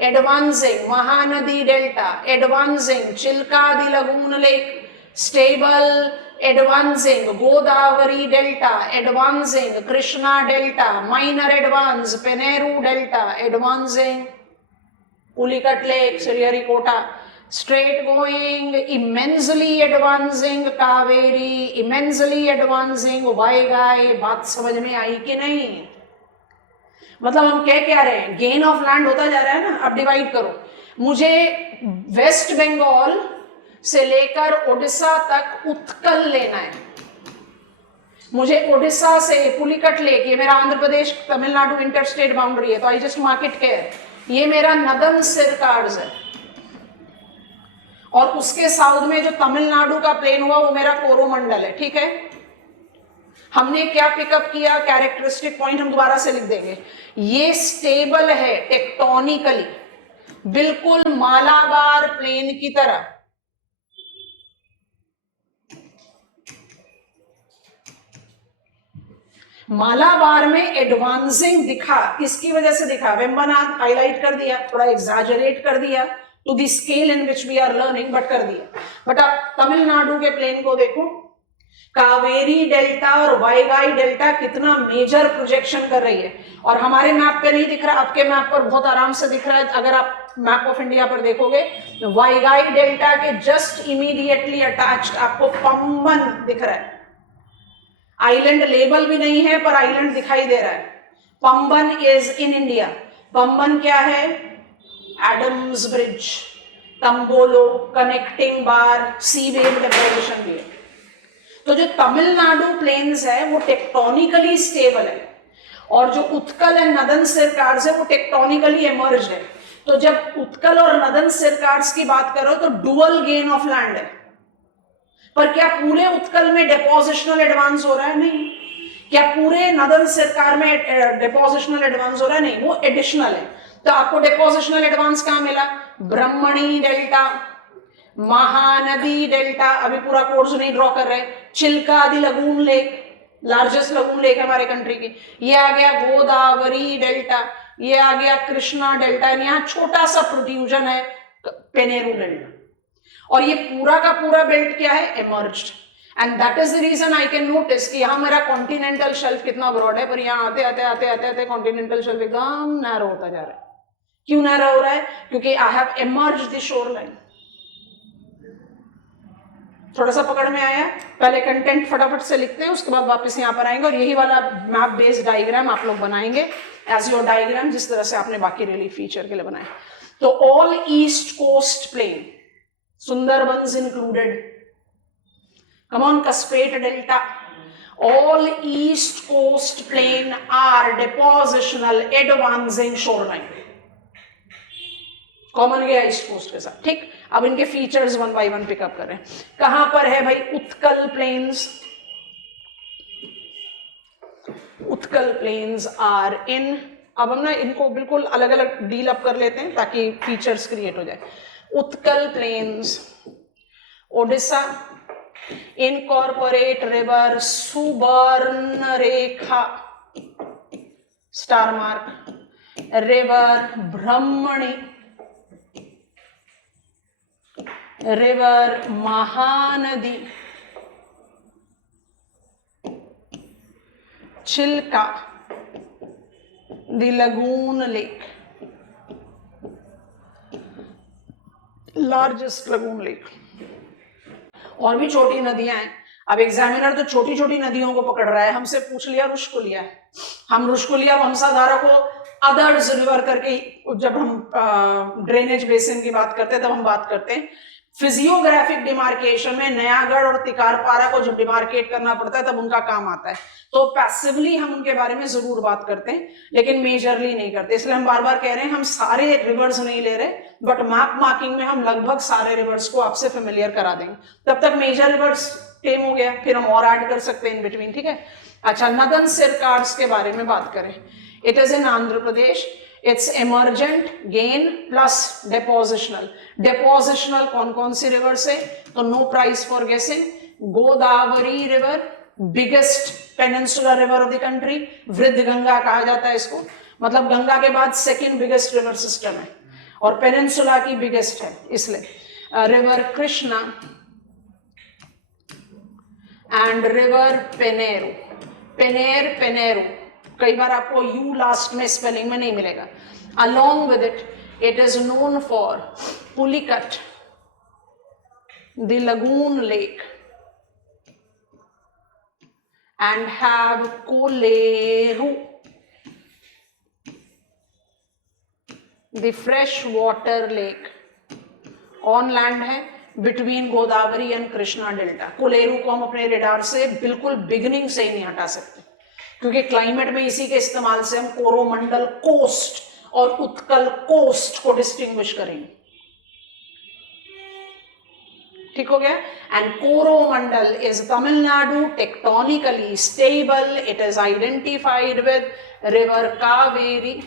advancing, Mahanadi delta advancing, Chilka the lagoon lake stable advancing, Godavari delta advancing, Krishna delta minor advance, Penneru delta advancing, Pulicat lake, Sriharikota straight going, immensely advancing, Kaveri immensely advancing, Vaigai. बात समझ में आई कि नहीं? मतलब हम क्या रहे हैं, गेन ऑफ लैंड होता जा रहा है ना। अब डिवाइड करो, मुझे वेस्ट बंगाल से लेकर ओडिशा तक उत्कल लेना है, मुझे ओडिशा से पुलिकट लेक, ये मेरा आंध्र प्रदेश तमिलनाडु इंटरस्टेट बाउंड्री है, तो I just mark it here, ये मेरा नदन सिरकार्ड्स है, और उसके साउथ में जो तमिलनाडु का प्लेन हुआ वो मेरा कोरोमंडल है। ठीक है, हमने क्या पिकअप किया, कैरेक्टरिस्टिक पॉइंट हम दोबारा से लिख देंगे। ये स्टेबल है टेक्टोनिकली, बिल्कुल मालाबार प्लेन की तरह। मालाबार में एडवांसिंग दिखा, किसकी वजह से दिखा? वेम्बनाथ हाईलाइट कर दिया, थोड़ा एग्जैजरेट कर दिया to the scale in which we are learning, but कर दिया। बट आप तमिलनाडु के प्लेन को देखो, कावेरी डेल्टा और वाईगाई डेल्टा कितना मेजर प्रोजेक्शन कर रही है, और हमारे मैप पे नहीं दिख रहा, आपके मैप पर बहुत आराम से दिख रहा है। अगर आप मैप ऑफ इंडिया पर देखोगे, वाईगाई डेल्टा के जस्ट इमीडिएटली अटैच्ड आपको पंबन दिख रहा है। आइलैंड लेबल भी नहीं है, पर आइलैंड दिखाई दे रहा है। Pamban is in India. Pamban क्या है? एडम्स ब्रिज, तंबोलो, कनेक्टिंग बार, सी वेव डेपोजिशन भी है। तो जो तमिलनाडु प्लेन्स है वो टेक्टोनिकली स्टेबल है, और जो उत्कल एंड नदन सिरकार्ड्स है वो टेक्टोनिकली इमर्ज्ड है। तो जब उत्कल और नदन सिरकार्ड्स की बात करो तो डुअल गेन ऑफ लैंड है, पर क्या पूरे उत्कल में डेपोजिशनल एडवांस हो रहा है? नहीं, क्या पूरे नदन सरकार में डिपोजिशनल एडवांस हो रहा है? नहीं, वो एडिशनल है। तो आपको डिपोजिशनल एडवांस कहां मिला? ब्रह्मणी डेल्टा, महानदी डेल्टा, अभी पूरा कोर्स नहीं ड्रॉ कर रहे, चिल्का आदि lagoon lake, largest lagoon lake हमारे कंट्री की, ये आ गया गोदावरी डेल्टा, ये आ गया कृष्णा डेल्टा, यहाँ छोटा सा प्रोट्रूजन है पेनेरू डेल्टा, और ये पूरा का पूरा बेल्ट क्या है? Emerged. And that is the reason I can notice कि यहाँ मेरा कॉन्टिनेंटल शेल्फ कितना ब्रॉड है, पर यहाँ आते आते आते आते आते कॉन्टिनेंटल शेल्फ एकदम नैरो होता जा रहा है। क्यों नैरो हो रहा है? क्योंकि I have emerged the shore line. थोड़ा सा पकड़ में आया? पहले कंटेंट फटाफट से लिखते हैं, उसके बाद वापस यहाँ पर आएंगे और यही वाला मैप बेस्ड डायग्राम आप लोग बनाएंगे एज योर डायग्राम, जिस तरह से आपने बाकी रिलीफ फीचर के लिए बनाया। तो all east coast plain, Sundarbans included, come on, Caspate Delta, all east coast plain are depositional advancing shoreline, common गया ईस्ट कोस्ट के साथ। ठीक, अब इनके features one by one pick up करें। कहां पर है भाई? Utkal plains, Utkal plains are in, अब हम ना इनको बिल्कुल अलग अलग डील अप कर लेते हैं ताकि फीचर्स क्रिएट हो जाए। Utkal plains, Odisha, incorporate river Subarnarekha, star mark, river Brahmani, river Mahanadi, Chilka, the lagoon lake, largest lagoon lake, और भी छोटी नदियां हैं। अब एग्जामिनर तो छोटी छोटी नदियों को पकड़ रहा है, हमसे पूछ लिया रुशकुलिया, हम रुशकुलिया वंशाधारा को अदर्स रिवर करके, जब हम ड्रेनेज बेसिन की बात करते हैं तब हम बात करते हैं। फिजियोग्राफिक डिमार्केशन में नयागढ़ और तिकारपारा को जब डिमार्केट करना पड़ता है तब उनका काम आता है, तो पैसिवली हम उनके बारे में जरूर बात करते हैं लेकिन मेजरली नहीं करते। इसलिए हम बार बार कह रहे हैं हम सारे रिवर्स नहीं ले रहे, बट मैप मार्किंग में हम लगभग सारे रिवर्स को आपसे फेमिलियर करा देंगे। तब तक मेजर रिवर्स टेम हो गया, फिर हम और ऐड कर सकते हैं इन बिटवीन। ठीक है, अच्छा, नदन सिरकार्ड्स के बारे में बात करें। It is in Andhra Pradesh, it's emergent, gain plus डेपोजिशनल। डेपोजिशनल कौन कौन सी रिवर से? तो no price for guessing. Godavari river, biggest peninsular river of the country, वृद्ध गंगा कहा जाता है इसको, मतलब गंगा के बाद सेकंड बिगेस्ट रिवर सिस्टम है और पेनिनसुला की बिगेस्ट है इसलिए। रिवर कृष्णा एंड रिवर पेनेरू, पेनेरू, कई बार आपको यू लास्ट में स्पेलिंग में नहीं मिलेगा। Along with it is known for Pulicat, the lagoon lake, and have Kolleru, the fresh water lake, on land है between Godavari and Krishna delta. Kolleru को हम अपने रेडार से बिल्कुल बिगिनिंग से ही नहीं हटा सकते क्योंकि क्लाइमेट में इसी के इस्तेमाल से हम कोरोमंडल कोस्ट और उत्कल कोस्ट को डिस्टिंग्विश करेंगे। ठीक हो गया। And Coromandel is Tamil Nadu, tectonically stable, it is identified with river Kaveri.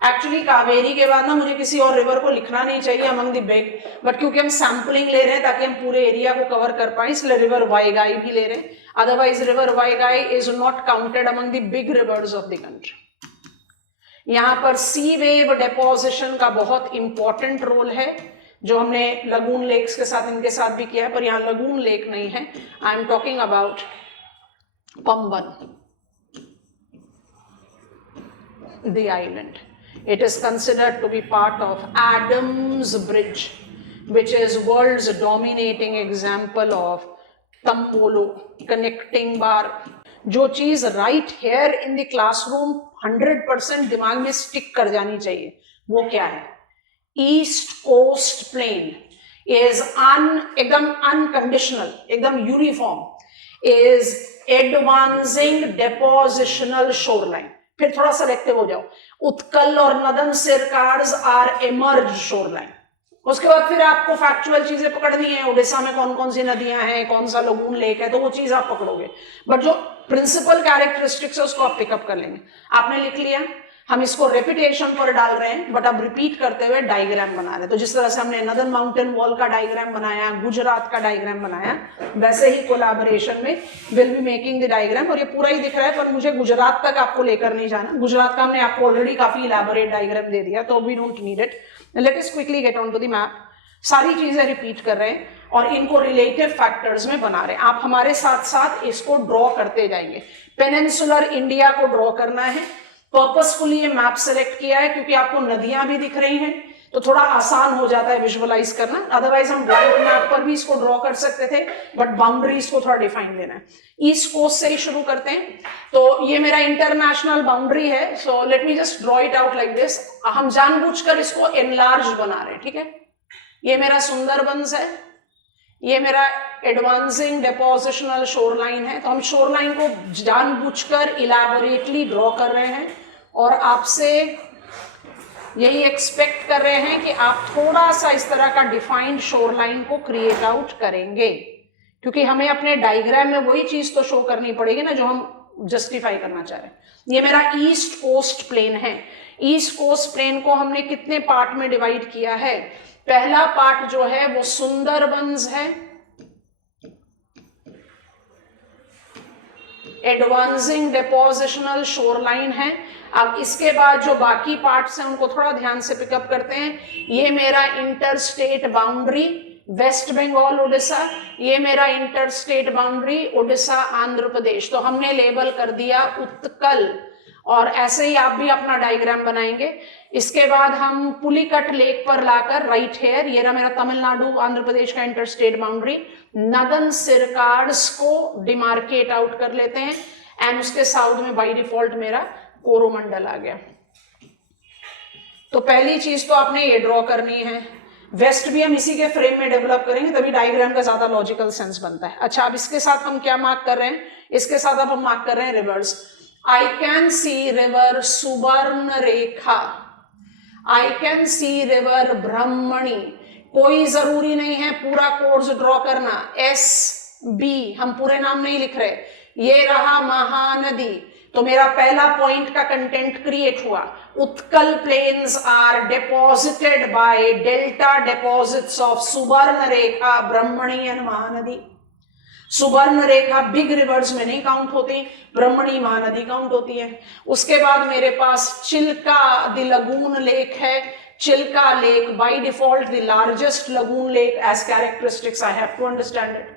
Actually Kaveri के बाद ना मुझे किसी और रिवर को लिखना नहीं चाहिए अमंग द बिग, बट क्योंकि हम सैंपलिंग ले रहे हैं ताकि हम पूरे एरिया को कवर कर पाए इसलिए रिवर वाईगाई भी ले रहे हैं। Otherwise river Vaigai is not counted among the big rivers of the country. यहाँ पर सी वेव डेपोजिशन का बहुत इंपॉर्टेंट रोल है जो हमने लगून लेक्स के साथ इनके साथ भी किया है, पर यहाँ लगून लेक नहीं है। I am talking about Pamban, the island. It is considered to be part of Adams Bridge, which is world's dominating example of Tambolo connecting bar. जो चीज right here in the classroom 100% दिमाग में stick कर जानी चाहिए वो क्या है? East Coast Plain is एकदम unconditional, एकदम uniform, is advancing depositional shoreline. फिर थोड़ा सेलेक्टिव हो जाओ। उत्कल और नदन सिरकार्ड्स आर इमर्ज शोरलाइन, उसके बाद फिर आपको फैक्चुअल चीजें पकड़नी है, उड़ीसा में कौन कौन सी नदियां हैं, कौन सा लगून लेक है, तो वो चीज आप पकड़ोगे, बट जो प्रिंसिपल कैरेक्टरिस्टिक्स है उसको आप पिकअप कर लेंगे। आपने लिख लिया, हम इसको रेपिटेशन पर डाल रहे हैं बट अब रिपीट करते हुए डायग्राम बना रहे हैं। तो जिस तरह से हमने नदन माउंटेन वॉल का डायग्राम बनाया, गुजरात का डायग्राम बनाया, वैसे ही कोलैबोरेशन में will be making the diagram. और ये पूरा ही दिख रहा है पर मुझे गुजरात तक आपको लेकर नहीं जाना, गुजरात का हमने आपको ऑलरेडी काफी इलैबोरेट डायग्राम दे दिया, तो we don't need it. Let us quickly get on to the map. सारी चीजें रिपीट कर रहे हैं और इनको रिलेटिव फैक्टर्स में बना रहे हैं। आप हमारे साथ साथ इसको ड्रॉ करते जाएंगे। पेनिनसुलर इंडिया को ड्रॉ करना है। पर्पसफुली ये मैप सेलेक्ट किया है क्योंकि आपको नदियां भी दिख रही हैं, तो थोड़ा आसान हो जाता है विजुअलाइज करना। अदरवाइज हम ब्लैंक मैप पर भी इसको ड्रॉ कर सकते थे, बट बाउंड्रीज को थोड़ा डिफाइन देना है। ईस्ट कोस्ट से ही शुरू करते हैं। तो ये मेरा इंटरनेशनल बाउंड्री है, so let me just draw it out like this. हम जानबूझकर इसको एनलार्ज बना रहे हैं, ठीक है। ये मेरा सुंदरबंस है, ये मेरा एडवांसिंग डेपोजिशनल शोरलाइन है। तो हम शोरलाइन को जानबूझकर इलैबोरेटली ड्रॉ कर रहे हैं और आपसे यही एक्सपेक्ट कर रहे हैं कि आप थोड़ा सा इस तरह का डिफाइंड शोरलाइन को क्रिएट आउट करेंगे, क्योंकि हमें अपने डायग्राम में वही चीज तो शो करनी पड़ेगी ना जो हम जस्टिफाई करना चाह रहे हैं। ये मेरा ईस्ट कोस्ट प्लेन है। ईस्ट कोस्ट प्लेन को हमने कितने पार्ट में डिवाइड किया है? पहला पार्ट जो है वो सुंदरबंस है, एडवांसिंग डेपोजिशनल शोरलाइन है। अब इसके बाद जो बाकी पार्ट्स हैं उनको थोड़ा ध्यान से पिकअप करते हैं। ये मेरा interstate boundary west Bengal Orissa, ये मेरा इंटरस्टेट बाउंड्री उड़ीसा आंध्र प्रदेश। तो हमने लेबल कर दिया उत्कल, और ऐसे ही आप भी अपना डायग्राम बनाएंगे। इसके बाद हम पुलिकट लेक पर लाकर राइट हेयर, ये रहा मेरा तमिलनाडु आंध्र प्रदेश का इंटरस्टेट बाउंड्री, नदन सिरकार्ड्स को डिमार्केट आउट कर लेते हैं एंड उसके साउथ में बाय डिफॉल्ट मेरा कोरोमंडल आ गया। तो पहली चीज तो आपने ये ड्रॉ करनी है। वेस्ट भी हम इसी के फ्रेम में डेवलप करेंगे, तभी डायग्राम का ज्यादा लॉजिकल सेंस बनता है। अच्छा, अब इसके साथ हम क्या मार्क कर रहे हैं? इसके साथ अब हम मार्क कर रहे हैं reverse. I can see river Subarnarekha, I can see river ब्रह्मणी। कोई जरूरी नहीं है पूरा कोर्स ड्रॉ करना। SB हम पूरे नाम नहीं लिख रहे। ये रहा महानदी, तो मेरा पहला पॉइंट का कंटेंट क्रिएट हुआ। Utkal plains are deposited by delta deposits of Subarnarekha, Brahmani and Mahanadi. Subarnarekha big reverse में नहीं काउंट होती, ब्रह्मणी महानदी काउंट होती है। उसके बाद मेरे पास चिल्का द लगून लेक है। Chilka lake by default the largest lagoon lake as characteristics, I have to understand it.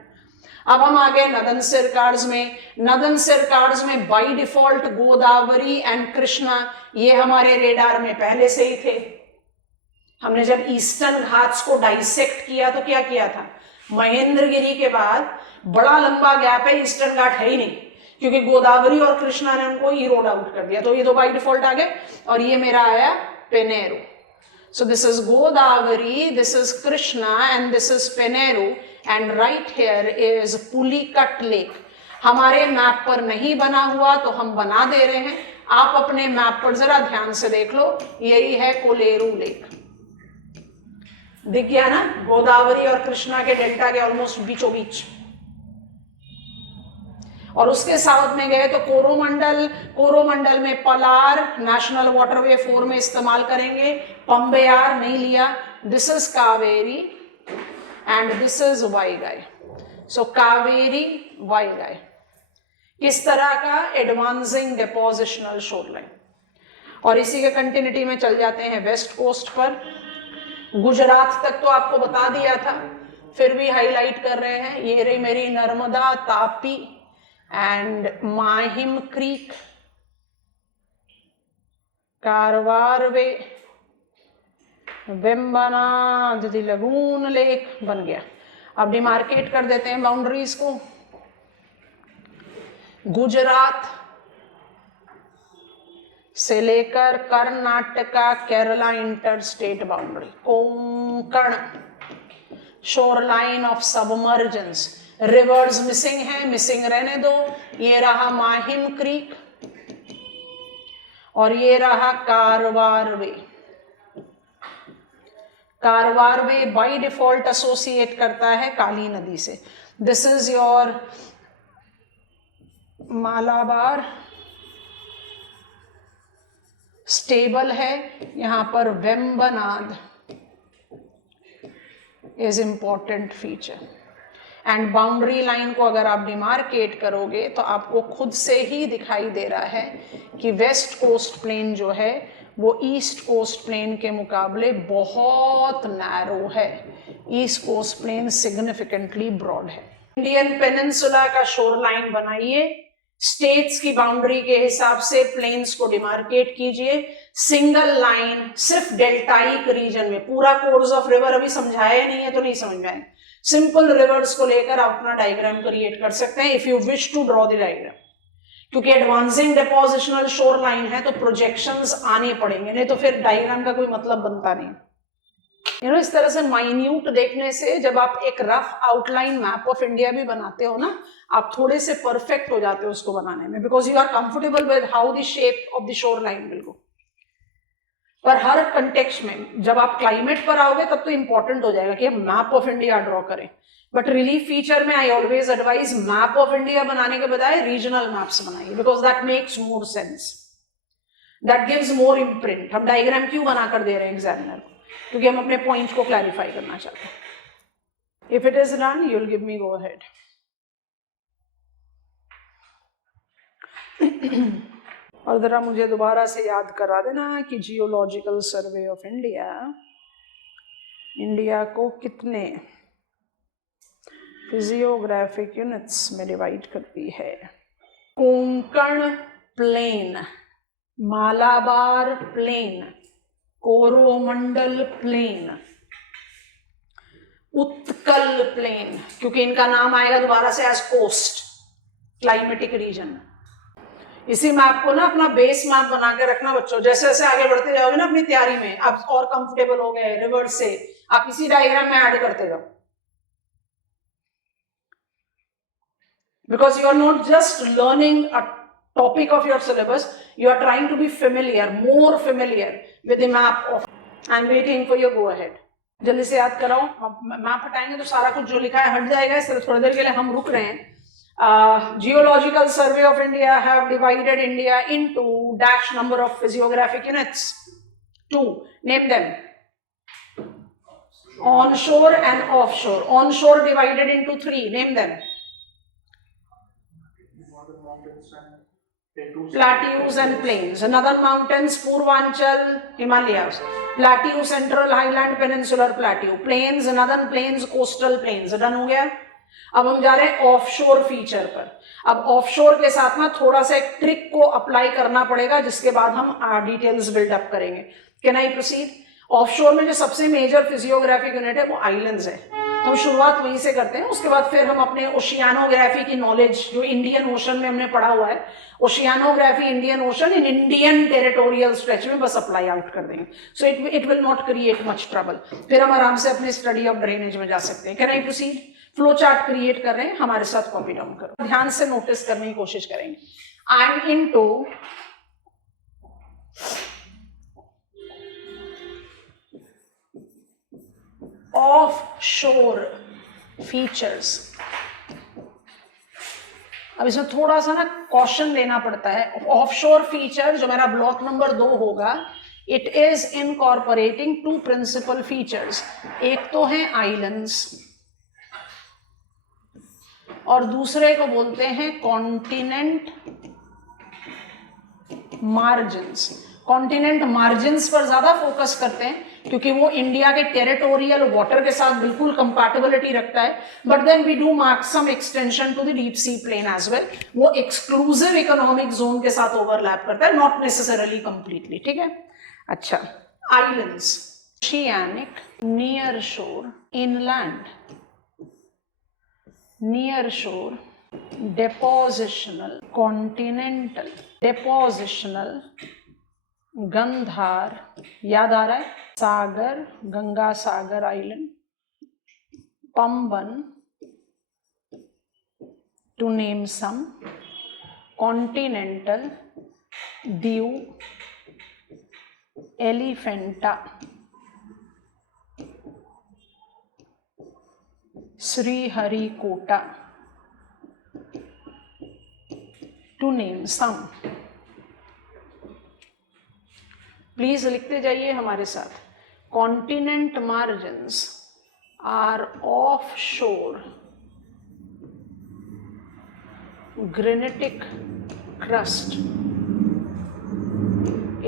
अब हम आ गए नदन सिरकार्ड्स में। नदन सिरकार्ड्स में by default Godavari and Krishna, ये हमारे रेडार में पहले से ही थे। हमने जब ईस्टर्न घाट्स को डाइसेक्ट किया तो क्या किया था? महेंद्रगिरी के बाद बड़ा लंबा गैप है, ईस्टर्न घाट है ही नहीं, क्योंकि गोदावरी और कृष्णा ने उनको इरोड आउट कर दिया। तो ये दो बाय डिफॉल्ट आ गए और ये मेरा आया Penneru. So this is Godavari, this is Krishna and this is Penneru and right here is Pulicat lake. हमारे मैप पर नहीं बना हुआ तो हम बना दे रहे हैं। आप अपने मैप पर जरा ध्यान से देख लो, यही है कोलेरू लेक। दिख गया ना? गोदावरी और कृष्णा के डेल्टा के ऑलमोस्ट बीचों बीच। और उसके साउथ में गए तो कोरोमंडल, कोरोमंडल में पलार नेशनल वाटरवे 4 में इस्तेमाल करेंगे, पंबेयार नहीं लिया। This is Kaveri and this is Vaigai. So Kaveri Vaigai किस तरह का? Advancing depositional shoreline. और इसी के कंटिन्यूटी में चल जाते हैं वेस्ट कोस्ट पर। गुजरात तक तो आपको बता दिया था, फिर भी हाईलाइट कर रहे हैं। ये रही मेरी Narmada, Tapi and Mahim creek, Karwar way, Vembanad the lagoon lake बन गया। अब डिमार्केट कर देते हैं बाउंड्रीज को। गुजरात से लेकर Karnataka Kerala interstate boundary, Konkan shoreline of submergence. Rivers missing है, मिसिंग रहने दो। ये रहा माहिम क्रीक और ये रहा Karwar way. Karwar way by default associate करता है काली नदी से. This is your Malabar stable है. यहां पर Vembanad is important feature. And boundary line को अगर आप डिमार्केट करोगे तो आपको खुद से ही दिखाई दे रहा है कि वेस्ट कोस्ट प्लेन जो है वो ईस्ट कोस्ट प्लेन के मुकाबले बहुत नैरो है. East coast plain significantly broad है. इंडियन पेनिनसुला का शोर लाइन बनाइए, स्टेट्स की बाउंड्री के हिसाब से प्लेन्स को डिमार्केट कीजिए. सिंगल लाइन सिर्फ डेल्टाइक रीजन में. पूरा कोर्स ऑफ रिवर अभी समझाया नहीं है तो नहीं समझ में आए. सिंपल रिवर्स को लेकर आप अपना डायग्राम क्रिएट कर सकते हैं if you wish to draw the diagram. क्योंकि एडवांसिंग डिपोजिशनल शोर लाइन है तो प्रोजेक्शंस आने पड़ेंगे, नहीं तो फिर डायग्राम का कोई मतलब बनता नहीं. इस तरह से माइन्यूट देखने से जब आप एक rough outline map of India भी बनाते हो ना, आप थोड़े से परफेक्ट हो जाते हो उसको बनाने में, because you are comfortable with how the shape of the shore line will go. पर हर कंटेक्स्ट में जब आप क्लाइमेट पर आओगे तब तो इंपॉर्टेंट हो जाएगा कि हम मैप ऑफ इंडिया ड्रॉ करें. बट रिलीफ फीचर में I always advise map of India बनाने के बजाय रीजनल मैप्स बनाइए, because that makes more sense, that gives more imprint. हम डायग्राम क्यों बनाकर दे रहे हैं एग्जामिनर को? क्योंकि हम अपने पॉइंट को क्लैरिफाई करना चाहते हैं. If it is done you will give me go ahead. और जरा मुझे दोबारा से याद करा देना कि जियोलॉजिकल सर्वे ऑफ इंडिया को कितने फिजियोग्राफिक यूनिट्स में डिवाइड करती है. Konkan plain, Malabar plain, Coromandel plain, Utkal plain, क्योंकि इनका नाम आएगा दोबारा से एज कोस्ट, क्लाइमेटिक रीजन. इसी मैप को ना अपना बेस मैप बना के रखना बच्चों. जैसे जैसे आगे बढ़ते जाओगे ना अपनी तैयारी में, आप और कंफर्टेबल हो गए रिवर्स से, आप इसी डायग्राम में ऐड करते जाओ. Because you are not just learning a topic of your syllabus, you are trying to be familiar, more familiar with the map of. I am waiting for your go ahead. जल्दी से याद कराओ. Map हटाएंगे तो सारा कुछ जो लिखा है हट जाएगा, इसलिए थोड़ी देर के लिए हम रुक रहे हैं. Geological Survey of India have divided India into dash number of physiographic units. 2. Name them. Onshore and offshore. Onshore divided into 3. Name them. Plateaus and plains. Northern mountains, Purvanchal, Himalayas. Plateau, Central Highland, Peninsular Plateau. Plains, Northern plains, Coastal plains. Done हो गया. अब हम जा रहे हैं offshore feature पर. अब offshore के साथ ना थोड़ा सा एक ट्रिक को अप्लाई करना पड़ेगा, जिसके बाद हम डिटेल्स बिल्डअप करेंगे. Can I proceed? ऑफशोर में जो सबसे मेजर फिजियोग्राफिक यूनिट है वो आइलैंड्स है. तो हम शुरुआत वहीं से करते हैं. उसके बाद फिर हम अपने ओशियानोग्राफी की नॉलेज जो इंडियन ओशन में हमने पढ़ा हुआ है, oceanography Indian ocean in Indian territorial stretch में बस अप्लाई आउट कर देंगे. So it will not create much trouble. फिर हम आराम से अपने स्टडी ऑफ ड्रेनेज में जा सकते हैं. Can I proceed? Flow chart create कर रहे हैं, हमारे साथ कॉपी डाउन करो. ध्यान से नोटिस करने की कोशिश करेंगे. I am into offshore features. अब इसमें थोड़ा सा ना कॉशन लेना पड़ता है. ऑफशोर फीचर जो मेरा ब्लॉक नंबर 2 होगा, it is incorporating 2 principal features. एक तो है आइलैंड्स और दूसरे को बोलते हैं कॉन्टिनेंट मार्जिन्स. कॉन्टिनेंट मार्जिन्स पर ज्यादा फोकस करते हैं क्योंकि वो इंडिया के टेरिटोरियल वाटर के साथ बिल्कुल कंपैटिबिलिटी रखता है. But then we do mark some extension to the deep sea plain as well. वो एक्सक्लूसिव इकोनॉमिक जोन के साथ ओवरलैप करता है, नॉट नेसेसरली कंप्लीटली. ठीक है. अच्छा, islands, oceanic, near shore, inland, near shore, depositional, continental, depositional, Gandhar, याद आ रहा है, Sagar, Ganga Sagar island, Pamban, to name some, continental, Diu, Elephanta, Sriharikota, to name some. Please लिखते जाइए हमारे साथ। Continent margins are off shore granitic crust.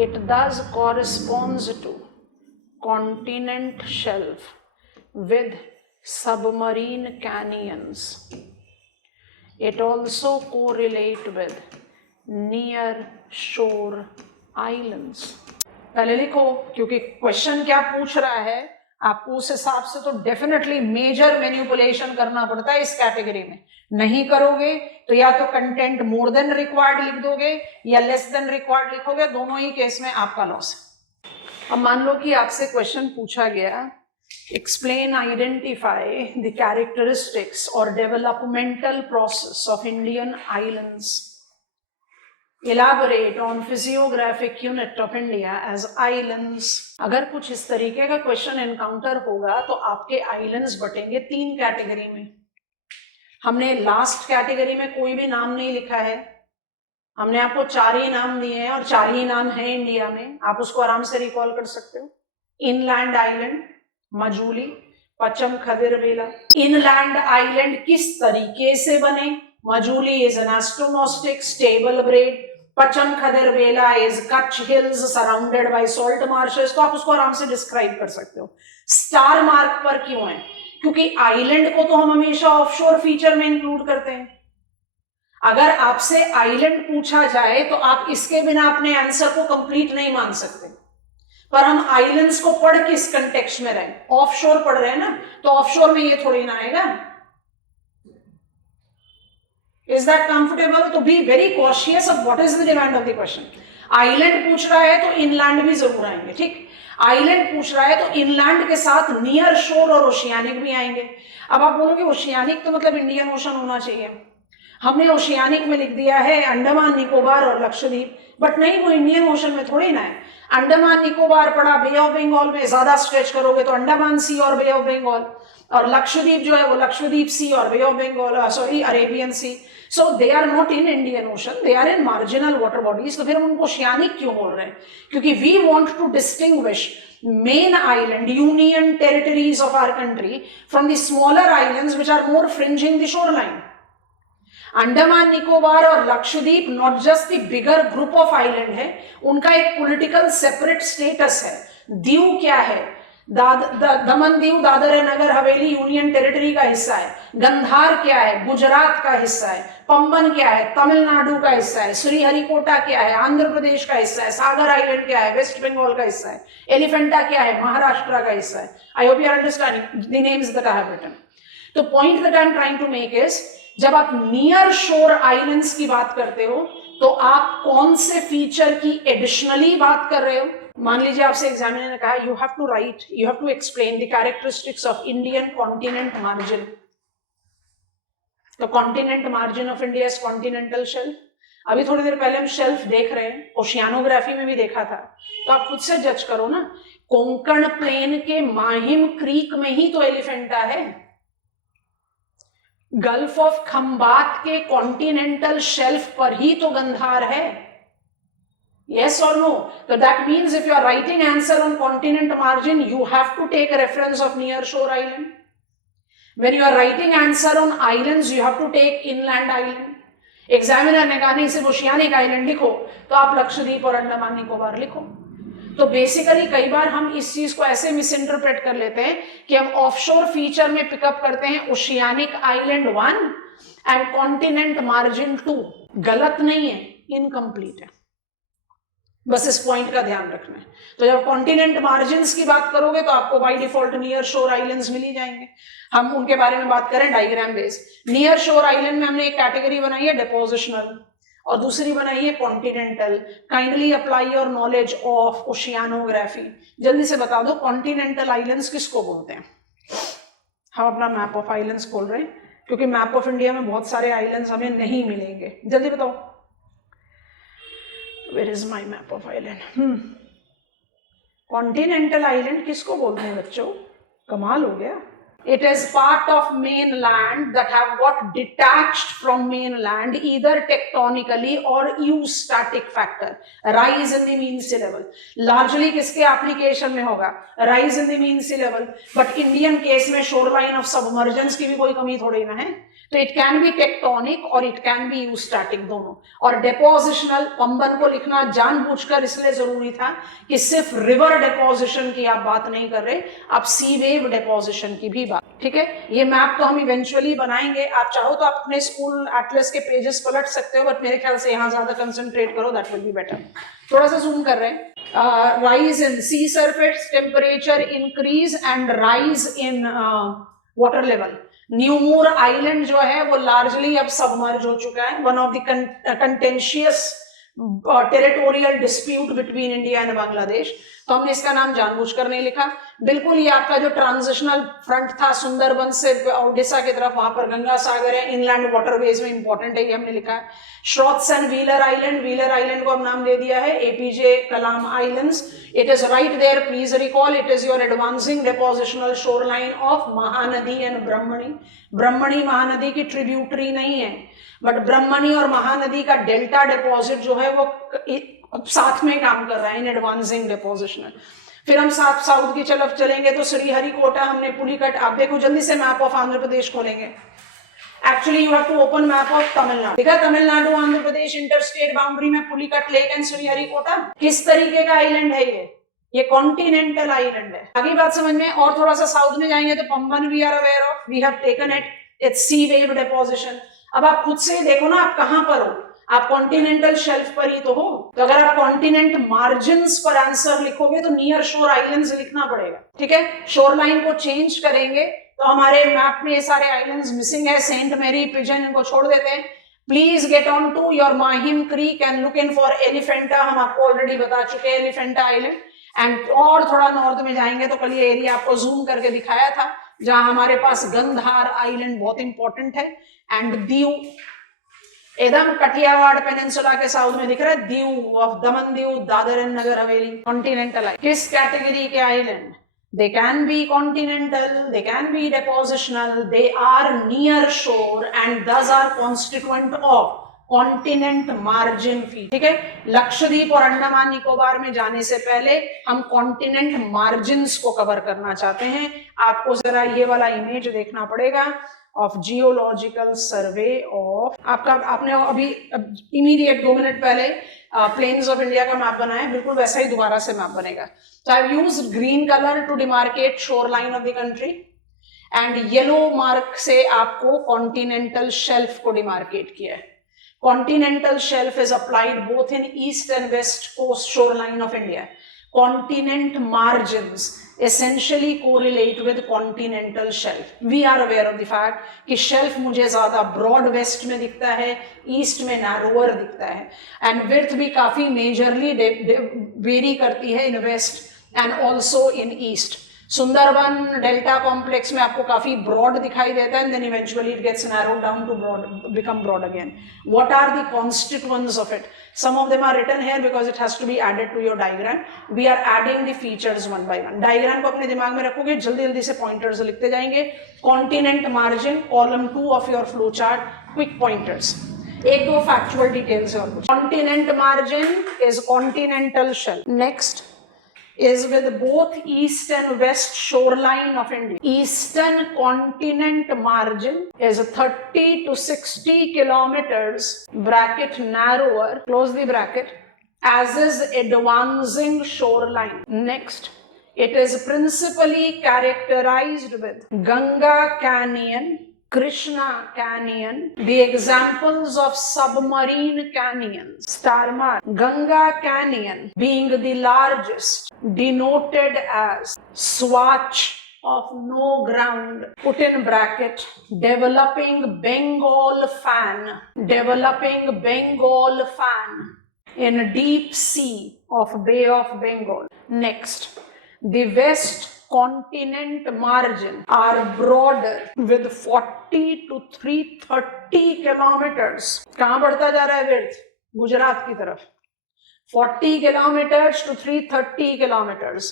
It thus corresponds to continent shelf with submarine canyons. It also correlates with near shore islands. पहले लिखो, क्योंकि question क्या पूछ रहा है आपको उस हिसाब से तो डेफिनेटली मेजर मैनिपुलेशन करना पड़ता है इस कैटेगरी में। नहीं करोगे तो या तो कंटेंट मोर देन रिक्वायर्ड लिख दोगे या लेस देन रिक्वायर्ड लिखोगे, दोनों ही केस में आपका लॉस है। अब मान लो कि आपसे क्वेश्चन पूछा गया, एक्सप्लेन आइडेंटिफाई द कैरेक्टरिस्टिक्स और developmental process of Indian islands, elaborate on physiographic unit of India as islands। अगर कुछ इस तरीके का क्वेश्चन एनकाउंटर होगा तो आपके आइलैंड्स बटेंगे 3 कैटेगरी में। हमने लास्ट कैटेगरी में कोई भी नाम नहीं लिखा है, हमने आपको 4 ही नाम दिए हैं और 4 ही नाम है इंडिया में, आप उसको आराम से रिकॉल कर सकते हो। Inland island Majuli, Pacham Khadirbela. Inland island किस तरीके से बने? Majuli is an astronostic stable braid, Pacham Khadirbela is Kutch hills surrounded by salt marshes. तो आप उसको आराम से डिस्क्राइब कर सकते हो। स्टार मार्क पर क्यों है? क्योंकि आइलैंड को तो हम हमेशा ऑफशोर फीचर में इंक्लूड करते हैं। अगर आपसे आइलैंड पूछा जाए तो आप इसके बिना अपने आंसर को कंप्लीट नहीं मान सकते। पर हम आइलैंड्स को पढ़ किस कंटेक्स्ट में रहे? ऑफशोर पढ़ रहे हैं ना, तो ऑफशोर में ये थोड़ी ना आएगा। Is that comfortable? तो be very cautious of what is the demand of the question. Island पूछ रहा है तो इनलैंड भी जरूर आएंगे, ठीक। आइलैंड पूछ रहा है तो इनलैंड के साथ नियर शोर और ओशियानिक भी आएंगे। अब आप बोलोगे ओशियानिक तो मतलब इंडियन ओशन होना चाहिए, हमने ओशियानिक में लिख दिया है अंडमान निकोबार और लक्षद्वीप, बट नहीं, वो इंडियन ओशन में थोड़ी ना है। अंडमान निकोबार पड़ा बे ऑफ बंगाल में, ज्यादा स्ट्रेच करोगे तो अंडमान सी और बे ऑफ बंगाल, और लक्षद्वीप जो है वो लक्षद्वीप सी और Bay of Bengal, sorry Arabian Sea. So they are not in Indian Ocean, they are in marginal water bodies. तो फिर हम उनको ओशियानिक क्यों बोल रहे हैं? क्योंकि we want to distinguish main island union territories of our country from the smaller islands which are more fringing the shoreline. Andaman Nicobar और Lakshadweep not just the bigger group of island है, उनका एक पॉलिटिकल सेपरेट स्टेटस है। दीव क्या है? Daman Diu Dadar Nagar Haveli union territory का हिस्सा है। गंधार क्या है? गुजरात का हिस्सा है। पंबन क्या है? तमिलनाडु का हिस्सा है। श्रीहरिकोटा क्या है? आंध्र प्रदेश का हिस्सा है। सागर आइलैंड क्या है? वेस्ट बंगाल का हिस्सा है। एलिफेंटा क्या है? महाराष्ट्र का हिस्सा है। I hope you are understanding the names that I have written. तो point that I am trying to make is, जब आप नियर शोर आइलैंड्स की बात करते हो तो आप कौन से फीचर की एडिशनली बात कर रहे हो? मान लीजिए आपसे एग्जामिनर ने कहा you have to write, you have to explain the characteristics of Indian continent margin. तो continent margin of India is continental shelf. अभी थोड़ी देर पहले हम शेल्फ देख रहे हैं, ओशियानोग्राफी में भी देखा था, तो आप खुद से जज करो ना। कोंकण प्लेन के माहिम क्रीक में ही तो एलिफेंटा है। गल्फ ऑफ खंबात के कॉन्टिनेंटल शेल्फ पर ही तो गंधार है। Yes or no? So that means if you are writing answer on continent margin, you have to take a reference of near shore island. When you are writing answer on islands, you have to take inland island. Examiner ने कहा नहीं सिर्फ oceanic island लिखो, तो आप लक्षद्वीप और अंडमान निकोबार लिखो। तो बेसिकली कई बार हम इस चीज को ऐसे मिस इंटरप्रेट कर लेते हैं कि हम ऑफशोर फीचर में पिकअप करते हैं oceanic island 1 and continent margin 2। गलत नहीं है, इनकम्प्लीट है, बस इस पॉइंट का ध्यान रखना है। तो जब कॉन्टिनेंट मार्जिन्स की बात करोगे तो आपको by default near shore islands मिल ही जाएंगे। हम उनके बारे में बात करें डायग्राम बेस्ड। नियर शोर आइलैंड में हमने एक कैटेगरी बनाई है डिपोजिशनल और दूसरी बनाई है continental. Kindly apply your knowledge of oceanography. जल्दी से बता दो कॉन्टिनेंटल आइलैंड्स किसको बोलते हैं? हम अपना मैप ऑफ आइलैंड्स खोल रहे हैं क्योंकि मैप ऑफ इंडिया में बहुत सारे आइलैंड्स हमें नहीं मिलेंगे। जल्दी बताओ, Where is my map of island? Continental island किसको बोलते हैं बच्चों? कमाल हो गया। It is part of mainland that have got detached from mainland either tectonically or eustatic factor. Rise in the mean sea level. Largely किसके application में होगा? Rise in the mean sea level. But Indian case में shoreline of submergence की भी कोई कमी थोड़ी ना है. तो it can be tectonic और it can be eustatic दोनों. और depositional पंबन को लिखना जानबूझकर इसलिए जरूरी था कि सिर्फ रिवर डेपोजिशन की आप बात नहीं कर रहे, आप सी वेव डेपोजिशन की भी बात. ठीक है, ये मैप तो हम इवेंचुअली बनाएंगे. आप चाहो तो आप अपने स्कूल एटलस के पेजेस पलट सकते हो, बट मेरे ख्याल से यहाँ ज्यादा कंसंट्रेट करो, दैट विल बी बेटर. थोड़ा सा जूम कर रहे हैं. Rise in sea surface temperature increase and rise in water level. New Moore island जो है वो लार्जली अब सबमर्ज हो चुका है. One of the contentious territorial dispute between India and Bangladesh. तो हमने इसका नाम जानबूझकर नहीं लिखा. बिल्कुल ये आपका जो ट्रांजिशनल फ्रंट था सुंदरबन से ओडिशा की तरफ, वहां पर गंगा सागर है, इनलैंड वाटरवेज में इंपॉर्टेंट है, ये हमने लिखा है. Short's and Wheeler island, Wheeler island को हम नाम दे दिया है APJ Kalam islands. It is right there, please recall, it is your advancing depositional shore line of Mahanadi and Brahmani. Brahmani Mahanadi की ट्रिब्यूटरी नहीं है, बट ब्रह्मणी और महानदी का डेल्टा डिपॉजिट जो है वो साथ में काम कर रहा है इन एडवांसिंग डिपोजिशनल. फिर हम साउथ की तरफ चलेंगे तो श्रीहरिकोटा, हमने पुलिकट. आप देखो जल्दी से मैप ऑफ आंध्र प्रदेश खोलेंगे. Actually you have to open map of Tamil Nadu. देखा तमिलनाडु आंध्र प्रदेश इंटरस्टेट बाउंड्री में पुलिकट लेक एंड श्रीहरिकोटा. किस तरीके का आइलैंड है ये कॉन्टिनेंटल आइलैंड है. आगे बात समझ में. और थोड़ा सा साउथ में जाएंगे तो Pamban we are aware of, we have taken it, it's sea wave deposition. अब आप खुद से देखो ना आप कहां पर हो. आप कॉन्टिनेंटल शेल्फ पर ही तो हो. तो अगर आप कॉन्टिनेंट मार्जिन्स पर आंसर लिखोगे तो नियर शोर आइलैंड्स लिखना पड़ेगा. ठीक है, शोर लाइन को चेंज करेंगे तो हमारे मैप में ये सारे आइलैंड्स मिसिंग है. सेंट मैरी, पिजन, इनको छोड़ देते हैं. Please get on to your Mahim creek and look in for Elephanta. हम आपको ऑलरेडी बता चुके हैं एलिफेंटा आइलैंड. एंड और थोड़ा नॉर्थ में जाएंगे तो कल ये एरिया आपको जूम करके दिखाया था जहां हमारे पास गंधार आइलैंड बहुत इंपॉर्टेंट है. एंड दीव एकदम कठियावाड़ पेनिनसुला के साउथ में दिख रहा है. Diu of Daman Diu, Dadar and Nagar Haveli, continental. किस कैटेगरी के island? They can be continental, they can be depositional, they are near shore and thus are constituent of continent margin फी. ठीक है, लक्षद्वीप और अंडमान निकोबार में जाने से पहले हम कॉन्टिनेंट मार्जिन्स को कवर करना चाहते हैं. आपको जरा ये वाला इमेज देखना पड़ेगा ऑफ जियोलॉजिकल सर्वे ऑफ आपका. आपने अभी इमीडिएट 2 मिनट पहले प्लेन्स ऑफ इंडिया का मैप बनाया, बिल्कुल वैसा ही दोबारा से मैप बनेगा. So I've used green color to demarcate shoreline of the country and yellow mark से आपको continental shelf को demarcate किया है. Continental shelf is applied both in east and west coast shoreline of India. Continent margins essentially correlate with continental shelf. We are aware of the fact कि shelf मुझे ज्यादा broad west में दिखता है, east में narrower दिखता है, and width भी काफी majorly vary करती है in west and also in east. Sundarban delta complex में आपको काफी ब्रॉड दिखाई देता है and then eventually it gets narrowed down to broad, become broad again. What are the constituents of it? Some of them are written here because it has to be added to your diagram. We are adding the features one by one. Diagram को अपने दिमाग में रखोगे, जल्दी जल्दी से pointers लिखते जाएंगे. Continent margin, column 2 of your flow chart, quick pointers. एक दो factual details और कुछ. Continent margin is continental shelf. Next is with both east and west shoreline of India. Eastern continent margin is 30 to 60 kilometers, bracket narrower, close the bracket, as is advancing shoreline. Next, it is principally characterized with Ganga Canyon, Krishna Canyon, the examples of submarine canyons, star mark. Ganga Canyon being the largest, denoted as swatch of no ground, put in bracket, developing Bengal fan in deep sea of Bay of Bengal. Next, the west continent margin are broader with 40 to 330 kilometers. कहाँ बढ़ता जा रहा है width? Gujarat की तरफ. 40 kilometers to 330 kilometers.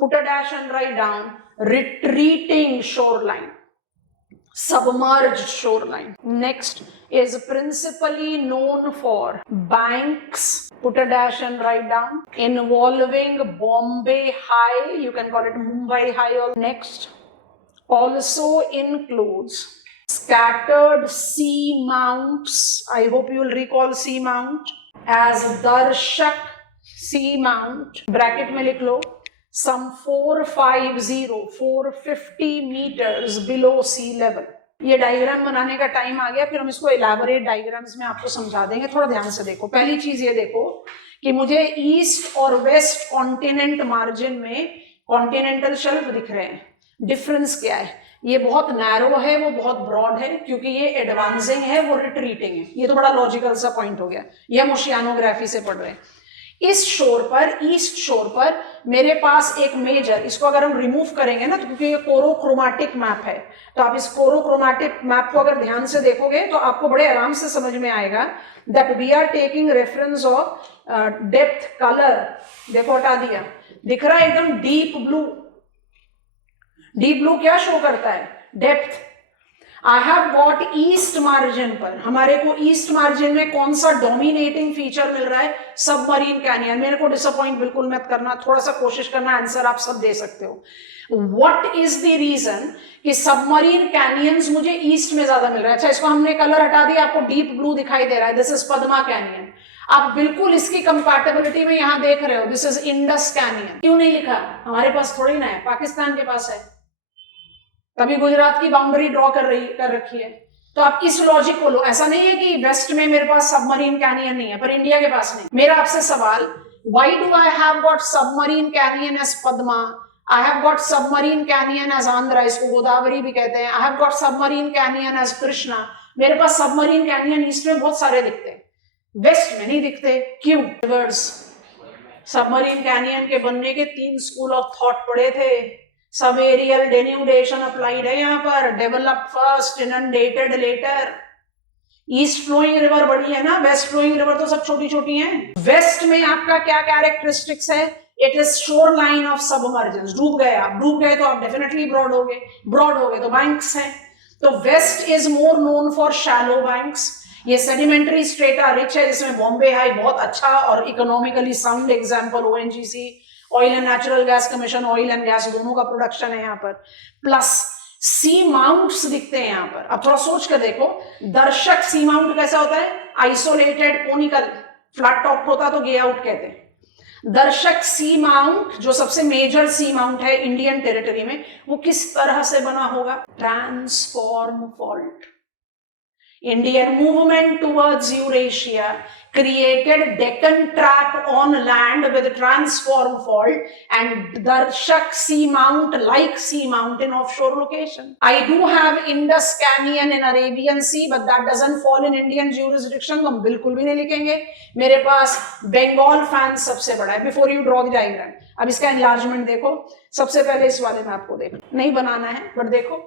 Put a dash and write down. retreating shoreline, submerged shoreline. Next is principally known for banks, put a dash and write down, involving Bombay High, you can call it Mumbai High. Next also includes scattered sea mounts. I hope you will recall sea mount as Darshak sea mount, bracket में लिख लो, some 450 meters below sea level. ये diagram बनाने का time आ गया, फिर हम इसको elaborate diagrams में आपको समझा देंगे. थोड़ा ध्यान से देखो. पहली चीज ये देखो कि मुझे ईस्ट और वेस्ट कॉन्टिनेंट मार्जिन में कॉन्टिनेंटल शेल्फ दिख रहे हैं. डिफरेंस क्या है? ये बहुत नैरो है, वो बहुत ब्रॉड है, क्योंकि ये एडवांसिंग है, वो रिट्रीटिंग है. ये तो बड़ा लॉजिकल सा पॉइंट हो गया. ये हम ओशियानोग्राफी से पढ़ रहे हैं. इस शोर पर, ईस्ट शोर पर मेरे पास एक मेजर, इसको अगर हम रिमूव करेंगे ना, तो क्योंकि ये कोरोक्रोमैटिक मैप है, तो आप इस कोरोक्रोमैटिक मैप को अगर ध्यान से देखोगे तो आपको बड़े आराम से समझ में आएगा that we are taking reference of depth colour. देखो हटा दिया, दिख रहा है एकदम डीप ब्लू. डीप ब्लू क्या शो करता है? Depth. I have got east margin पर, हमारे को ईस्ट मार्जिन में कौन सा डोमिनेटिंग फीचर मिल रहा है? Submarine canyon. मेरे को डिसअपॉइंट बिल्कुल मत करना, थोड़ा सा कोशिश करना, आंसर आप सब दे सकते हो. व्हाट इज द रीजन कि सबमरीन कैनियंस मुझे ईस्ट में ज्यादा मिल रहा है? अच्छा, इसको हमने कलर हटा दिया, आपको डीप ब्लू दिखाई दे रहा है. This is Padma canyon. आप बिल्कुल इसकी कंपैटिबिलिटी में यहां देख रहे हो, दिस इज इंडस कैनियन. क्यों नहीं लिखा? हमारे पास थोड़ी ना है, पाकिस्तान के पास है. तभी गुजरात की बाउंड्री ड्रॉ कर रखी है. तो आप इस लॉजिक को लो. ऐसा नहीं है कि वेस्ट में मेरे पास सबमरीन कैनियन नहीं है, पर इंडिया के पास नहीं. मेरा आपसे सवाल, why do I have got submarine canyon as Padma? I have got submarine canyon as Andhra, इसको गोदावरी भी कहते हैं. I have got submarine canyon as Krishna. मेरे पास सबमरीन कैनियन ईस्ट में बहुत सारे दिखते हैं, वेस्ट में नहीं दिखते. क्यों? रिवर्स. सबमरीन कैनियन के बनने के 3 स्कूल ऑफ थॉट पढ़े थे. सब एरियल डेन्यूडेशन अप्लाइड है यहाँ पर. Develop first, inundated later. East flowing river बड़ी है ना, वेस्ट फ्लोइंग रिवर तो सब छोटी छोटी हैं. वेस्ट में आपका क्या कैरेक्टरिस्टिक्स है? इट इज शोर लाइन ऑफ सबमर्जेंस. डूब गए आप, डूब गए तो आप डेफिनेटली ब्रॉड हो गए, ब्रॉड हो गए तो बैंक्स हैं. तो west is more known for shallow banks. ये सेडिमेंटरी स्ट्रेटा रिच है, जिसमें बॉम्बे हाई बहुत अच्छा और economically sound example. ONGC, oil and natural gas commission, oil and gas दोनों का प्रोडक्शन है यहाँ पर. प्लस सी माउंट्स दिखते हैं यहाँ पर. अब थोड़ा सोच कर देखो, दर्शक सी माउंट कैसा होता है? आइसोलेटेड कोनिकल, फ्लैट टॉप होता तो गे आउट कहते हैं. दर्शक सी माउंट जो सबसे मेजर सी माउंट है इंडियन टेरिटरी में, वो किस तरह से बना होगा? Transform fault. Indian movement towards Eurasia created Deccan Trap on land with transform fault and Darshak seamount like seamount in offshore location. I do have Indus Canyon in Arabian Sea, but that doesn't fall in Indian jurisdiction. तो हम बिल्कुल भी नहीं लिखेंगे. मेरे पास Bengal fan सबसे बड़ा है. Before you draw the diagram, अब इसका enlargement देखो. सबसे पहले इस वाले में आपको देखो, नहीं बनाना है, बट देखो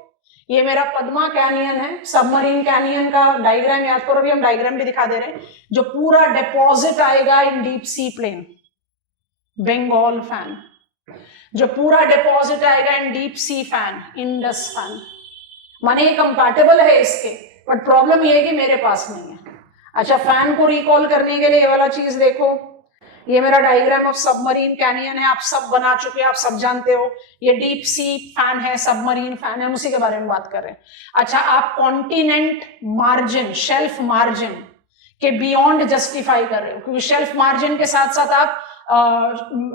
ये मेरा पद्मा कैनियन है. सबमरीन कैनियन का डायग्राम याद करो, अभी हम डायग्राम भी दिखा दे रहे हैं. जो पूरा डिपॉजिट आएगा in deep sea plain, Bengal fan. जो पूरा डिपॉजिट आएगा in deep sea fan, Indus fan. माने ये कंपैटिबल है इसके, बट प्रॉब्लम ये है कि मेरे पास नहीं है. अच्छा, फैन को रिकॉल करने के लिए ये वाला चीज देखो. ये मेरा डायग्राम ऑफ सबमरीन कैनियन है. आप सब बना चुके हैं, आप सब जानते हो. ये डीप सी फैन है, सबमरीन फैन है, हम उसी के बारे में बात कर रहे हैं. अच्छा, आप कॉन्टिनेंट मार्जिन, शेल्फ मार्जिन के बियॉन्ड जस्टिफाई कर रहे हो, क्योंकि शेल्फ मार्जिन के साथ साथ आप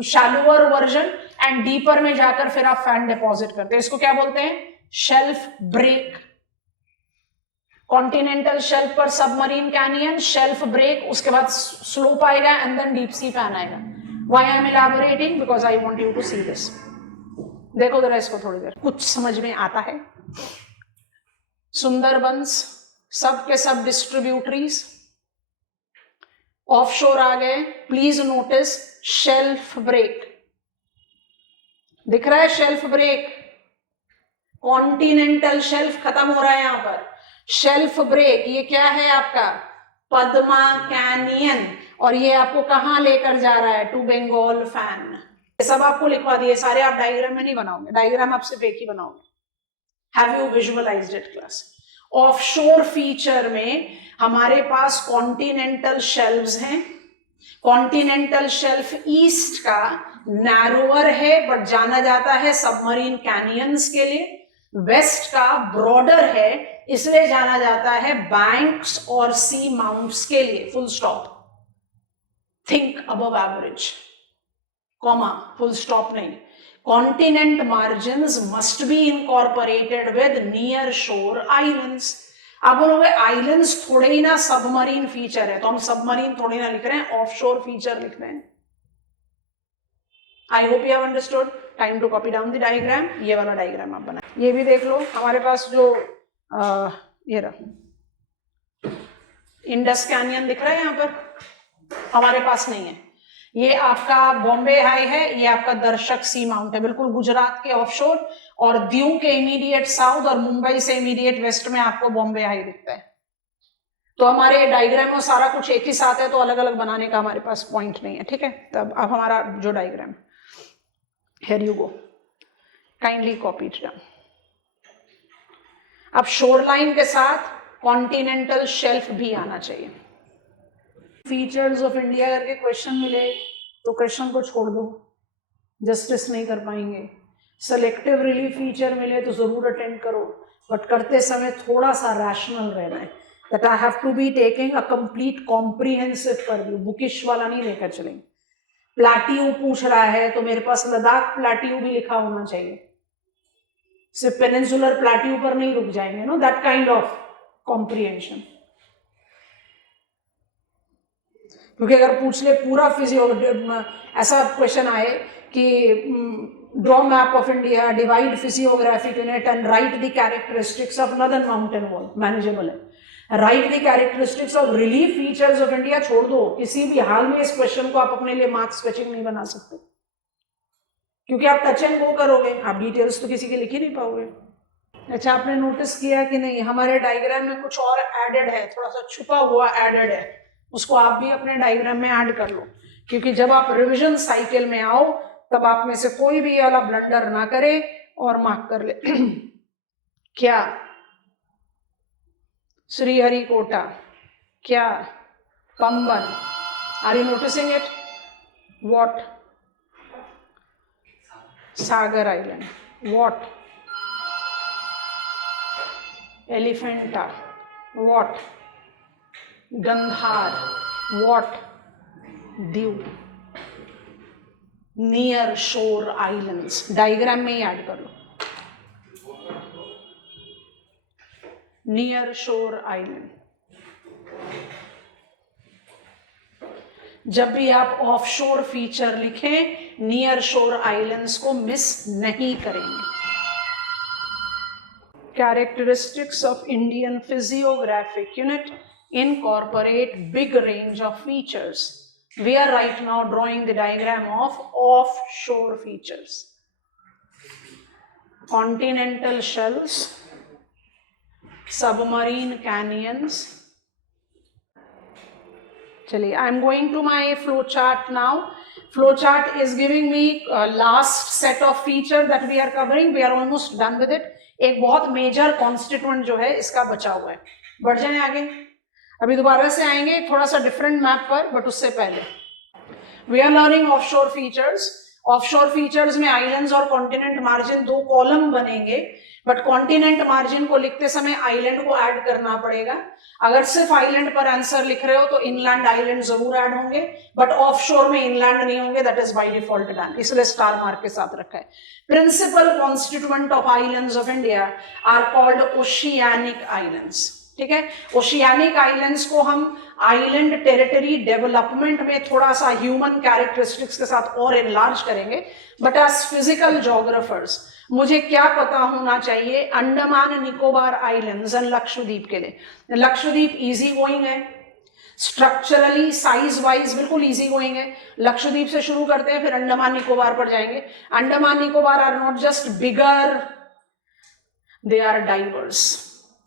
शैलोअर वर्जन एंड डीपर में जाकर फिर आप फैन डिपॉजिट करते हैं. इसको क्या बोलते हैं? Shelf break. कॉन्टिनेंटल शेल्फ पर सबमरीन कैनियन, शेल्फ ब्रेक, उसके बाद स्लोप आएगा and then deep sea fan आएगा. Why I am elaborating? Because I want you to see this. देखो जरा इसको थोड़ी देर, कुछ समझ में आता है. सुंदरबंस सब के सब डिस्ट्रीब्यूटरीज ऑफशोर आ गए. प्लीज नोटिस शेल्फ ब्रेक दिख रहा है. शेल्फ ब्रेक, कॉन्टिनेंटल शेल्फ खत्म हो रहा है यहां पर. शेल्फ ब्रेक, ये क्या है आपका? पद्मा कैनियन. और ये आपको कहां लेकर जा रहा है? To Bengal fan. ये सब आपको लिखवा दिए, सारे आप डायग्राम में नहीं बनाओगे, डायग्राम आप सिर्फ एक ही बनाओगे। Have you visualised it class? Offshore feature में हमारे पास कॉन्टिनेंटल शेल्व्स हैं। कॉन्टिनेंटल शेल्फ ईस्ट का नैरोअर है बट जाना जाता है सबमरीन कैनियंस के लिए, वेस्ट का ब्रॉडर है इसलिए जाना जाता है बैंक्स और सी माउंट्स के लिए। Full stop. Think above average, comma, full stop नहीं। Continent margins must be incorporated with near shore islands. आप बोलोगे आइलैंड्स थोड़े ही ना सबमरीन फीचर है, तो हम सबमरीन थोड़े ना लिख रहे हैं, ऑफशोर फीचर लिख रहे हैं। I hope you have understood. Time to copy down the diagram. ये वाला डायग्राम आप बनाए, ये भी देख लो। हमारे पास जो ये रहा इंडस कैनियन दिख रहा है यहाँ पर, हमारे पास नहीं है। ये आपका बॉम्बे हाई है, ये आपका दर्शक सी माउंट है, बिल्कुल गुजरात के ऑफशोर, और दीव के इमीडिएट साउथ और मुंबई से इमीडिएट वेस्ट में आपको बॉम्बे हाई दिखता है। तो हमारे डायग्राम में सारा कुछ एक ही साथ है, तो अलग अलग बनाने का हमारे पास पॉइंट नहीं है, ठीक है। तब अब हमारा जो diagram, here you go, kindly copy it down. अब शोरलाइन के साथ कॉन्टिनेंटल शेल्फ भी आना चाहिए। फीचर्स ऑफ इंडिया करके क्वेश्चन मिले तो क्वेश्चन को छोड़ दो, जस्टिस नहीं कर पाएंगे। सेलेक्टिव रिलीफ फीचर मिले तो जरूर अटेंड करो, बट करते समय थोड़ा सा रैशनल रहना है, that I have to be taking a complete comprehensive purview, bookish वाला नहीं लेकर चलेंगे। प्लाट्यू पूछ रहा है तो मेरे पास लद्दाख प्लाट्यू भी लिखा होना चाहिए, सिर्फ पेनिनसुलर प्लाट्यू पर नहीं रुक जाएंगे, no, that kind of comprehension. क्योंकि अगर पूछ ले पूरा फिजियो, ऐसा क्वेश्चन आए कि draw map of India, divide physiographic unit and write the characteristics of northern mountain wall, manageable है। Write the characteristics of relief features of India छोड़ दो, किसी भी हाल में इस क्वेश्चन को आप अपने लिए मार्क स्केचिंग नहीं बना सकते, क्योंकि आप टच एंड गो करोगे, आप डिटेल्स तो किसी के लिख ही नहीं पाओगे। अच्छा, आपने नोटिस किया कि नहीं, हमारे डायग्राम में कुछ और एडेड है, थोड़ा सा छुपा हुआ एडेड है, उसको आप भी अपने डायग्राम में ऐड कर लो, क्योंकि जब आप रिवीजन साइकिल में आओ तब आप में से कोई भी वाला ब्लंडर ना करे और मार्क कर ले। क्या श्रीहरिकोटा, क्या Pamban, are you noticing it? What Sagar island, what Elephanta, what Gandhar, what Diu, near shore islands. Diagram में ही ऐड कर लो, नियर शोर आइलैंड। जब भी आप ऑफशोर फीचर लिखें, नियर शोर आइलैंड्स को मिस नहीं करेंगे। Characteristics of Indian physiographic unit incorporate big range of features. We are right now drawing the diagram of offshore features. Continental shelves, submarine canyons. Chaliye, I am going to my flow chart now. Flow chart is giving me last set of feature that we are covering. We are almost done with it. एक बहुत major constituent जो है इसका बचा हुआ है। बढ़ जाए आगे, अभी दोबारा से आएंगे थोड़ा सा डिफरेंट मैप पर, बट उससे पहले we are learning offshore features. Offshore features में आइलैंड्स और कॉन्टिनेंट मार्जिन दो कॉलम बनेंगे, बट कॉन्टिनेंट मार्जिन को लिखते समय आइलैंड को ऐड करना पड़ेगा। अगर सिर्फ आइलैंड पर आंसर लिख रहे हो तो इनलैंड आइलैंड जरूर ऐड होंगे, बट ऑफशोर में इनलैंड नहीं होंगे, that is by default done, इसलिए स्टार मार्क के साथ रखा है। Principal constituent of islands of India are called oceanic islands, ठीक है। ओशियानिक आइलैंड्स को हम आइलैंड टेरिटरी डेवलपमेंट में थोड़ा सा ह्यूमन कैरेक्टरिस्टिक्स के साथ और एनलार्ज करेंगे, बट एज फिजिकल जोग्राफर्स मुझे क्या पता होना चाहिए अंडमान निकोबार आइलैंड्स एंड लक्षद्वीप के लिए। लक्षद्वीप इजी गोइंग है, स्ट्रक्चरली साइज वाइज बिल्कुल इजी गोइंग है। लक्षद्वीप से शुरू करते हैं, फिर अंडमान निकोबार पर जाएंगे। Andaman Nicobar are not just bigger, they are diverse.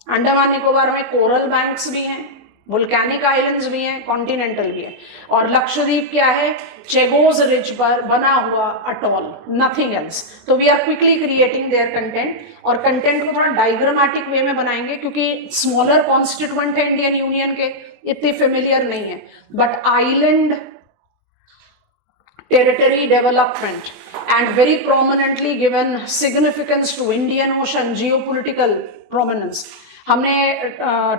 Andaman Nicobar में कोरल बैंक्स भी हैं, वोल्केनिक आइलैंड्स भी हैं, कॉन्टिनेंटल भी है। और लक्षद्वीप क्या है? चेगोज रिज पर बना हुआ अटॉल, नथिंग एल्स। तो we are quickly creating their content, और कंटेंट को थोड़ा डायग्रामेटिक वे में बनाएंगे क्योंकि स्मॉलर कॉन्स्टिट्यूएंट है इंडियन यूनियन के, इतने फेमिलियर नहीं है। But island territory development and very prominently given significance to Indian Ocean geopolitical prominence. हमने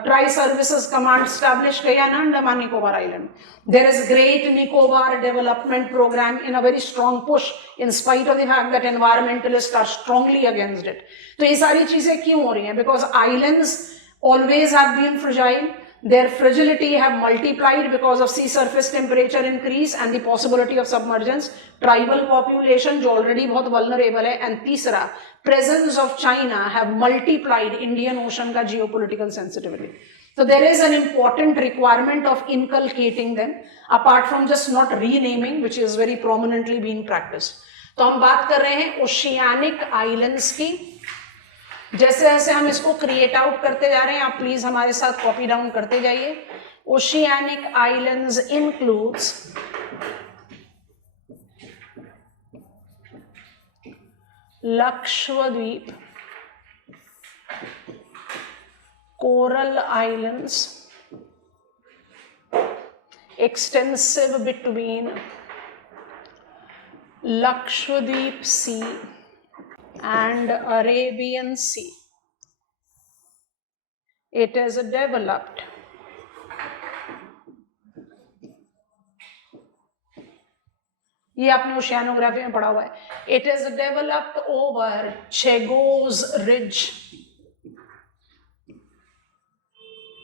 ट्राई सर्विसेज कमांड स्टैब्लिश किया ना Andaman Nicobar island. There is great Nicobar development programme in a very strong push in spite of the fact that environmentalist are strongly against it. तो ये सारी चीजें क्यों हो रही हैं? Because islands always have been fragile. Their fragility have multiplied because of sea surface temperature increase and the possibility of submergence. Tribal population जो already बहुत vulnerable है, and तीसरा presence of China have multiplied Indian Ocean का geopolitical sensitivity. So there is an important requirement of inculcating them apart from just not renaming, which is very prominently being practiced. तो हम बात कर रहे हैं oceanic islands की। जैसे जैसे हम इसको क्रिएट आउट करते जा रहे हैं, आप प्लीज हमारे साथ कॉपी डाउन करते जाइए। Oceanic islands includes Lakshadweep, coral islands extensive between Lakshadweep Sea and Arabian Sea. It is developed ये आपने ओशियानोग्राफी में पढ़ा हुआ है। It is developed over Chagos Ridge,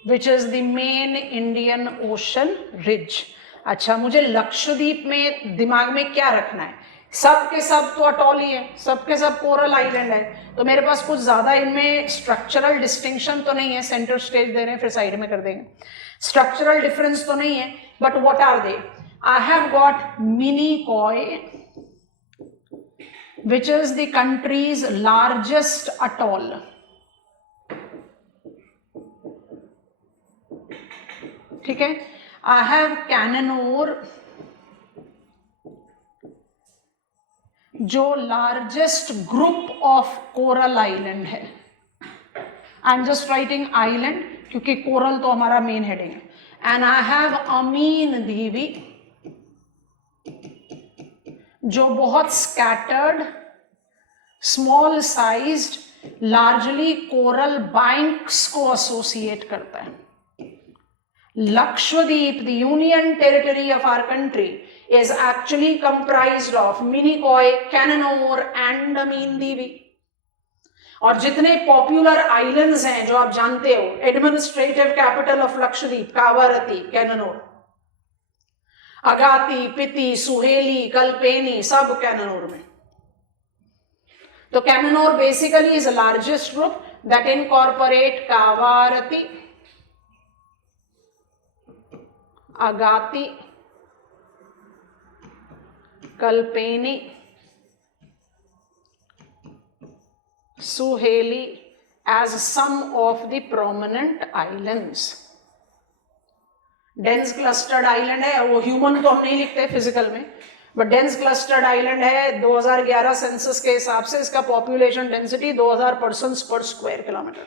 which is the main Indian Ocean ridge. अच्छा, मुझे लक्षद्वीप में दिमाग में क्या रखना है? सब के सब तो अटॉल ही है, सब के सब कोरल आइलैंड है, तो मेरे पास कुछ ज्यादा इनमें स्ट्रक्चरल डिस्टिंक्शन तो नहीं है। सेंटर स्टेज दे रहे हैं, फिर साइड में कर देंगे। स्ट्रक्चरल डिफरेंस तो नहीं है, but what are they? I have got Minicoy, which is the country's largest atoll. ठीक है। I have Cananore, जो largest group of coral island है। I am just writing island क्योंकि कोरल तो हमारा मेन हेडिंग है। And I have Amindivi, जो बहुत scattered, small sized, largely coral banks को एसोसिएट करता है। Lakshadweep, the union territory of our country, is actually comprised of Minicoy, Cananore and Ameen-Devi. और जितने पॉपुलर आइलैंड्स हैं जो आप जानते हो, administrative capital of Lakshadweep Kavaratti, Cannanore, Agatti, Pitti, Suheli, Kalpeni, सब कैननोर में। तो Cannanore basically is largest group that incorporate Kavaratti, Agatti, Kalpeni, Suheli as some of the prominent islands. Dense clustered island है, वो ह्यूमन तो हम नहीं लिखते फिजिकल में, बट डेंस क्लस्टर्ड आइलैंड है। 2011 सेंसस के हिसाब से इसका पॉपुलेशन डेंसिटी 2000 पर्सन्स पर square kilometre.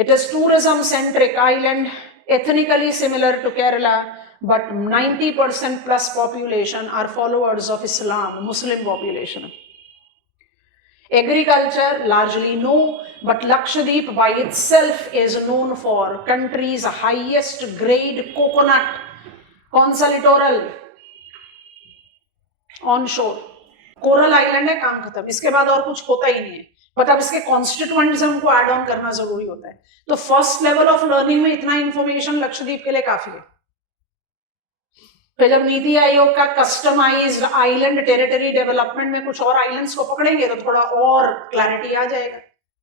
It is tourism centric island, ethnically similar to Kerala, but 90% plus population are followers of Islam, Muslim population. Agriculture, largely no, but Lakshadweep by itself is known for country's highest grade coconut. कौन सा littoral? Onshore. Coral island है, काम खत्म, इसके बाद और कुछ होता ही नहीं है। बट अब इसके कॉन्स्टिट्यूएंट्स हमको ऐड ऑन करना जरूरी होता है। तो फर्स्ट लेवल ऑफ लर्निंग में इतना इंफॉर्मेशन लक्षद्वीप के लिए काफी है। फिर जब नीति आयोग का कस्टमाइज्ड आइलैंड टेरिटरी डेवलपमेंट में कुछ और आइलैंड्स को पकड़ेंगे तो थोड़ा और क्लैरिटी आ जाएगा।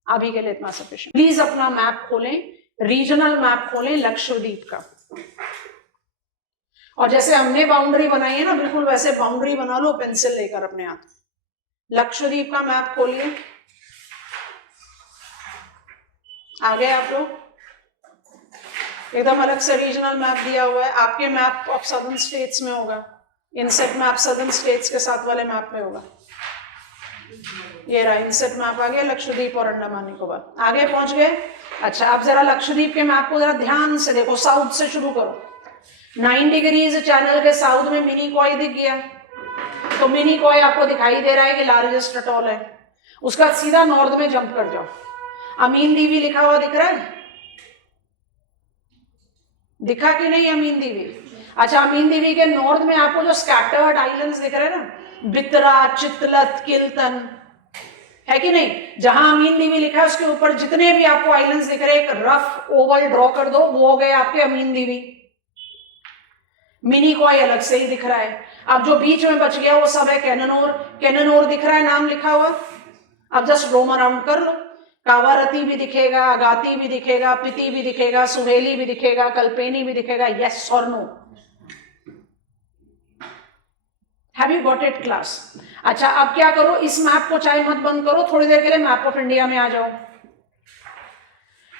अभी के लिए इतना सफिशिएंट। प्लीज अपना मैप खोलें, रीजनल मैप खोलें लक्षद्वीप का, और जैसे हमने बाउंड्री बनाई है ना, बिल्कुल वैसे बाउंड्री बना लो पेंसिल लेकर अपने हाथ। लक्षद्वीप का मैप खोलिए, आ गए आप लोग? एकदम अलग से रीजनल मैप दिया हुआ है। आपके मैप ऑफ सदर्न स्टेट्स में होगा, इनसेट मैप सदर्न स्टेट्स के साथ वाले मैप में होगा। ये रहा इनसेट मैप आ गया, लक्षद्वीप और अंडमान निकोबार। आगे पहुंच गए। अच्छा, अब जरा लक्षद्वीप के मैप को जरा ध्यान से देखो, साउथ से शुरू करो। 9 डिग्रीज चैनल के साउथ में मिनिकॉय दिख गया, तो मिनिकॉय आपको दिखाई दे रहा है कि लार्जेस्ट अटॉल है। उसका सीधा नॉर्थ में जंप कर जाओ, अमीन दीवी लिखा हुआ दिख रहा है, दिखा कि नहीं अमीन दीवी? अच्छा, अमीन दीवी के नॉर्थ में आपको जो स्कैटर्ड आइलैंड्स दिख रहे हैं ना, बितरा, चितलत, किल्तन, है कि नहीं? जहां अमीन दीवी लिखा है उसके ऊपर जितने भी आपको आइलैंड्स दिख रहे हैं, एक रफ ओवल ड्रॉ कर दो, वो हो गए आपके अमीन दीवी। मिनिकॉय अलग से ही दिख रहा है। अब जो बीच में बच गया वो सब है कैननोर। कैननोर दिख रहा है नाम लिखा हुआ, अब जस्ट रोम अराउंड कर लो। कावारती भी दिखेगा, अगाती भी दिखेगा, पिति भी दिखेगा, सुहेली भी दिखेगा, कल्पेनी भी दिखेगा। यस और no? Have you got it class? अच्छा, अब क्या करो, इस मैप को चाहे मत बंद करो, थोड़ी देर के लिए मैप ऑफ इंडिया में आ जाओ।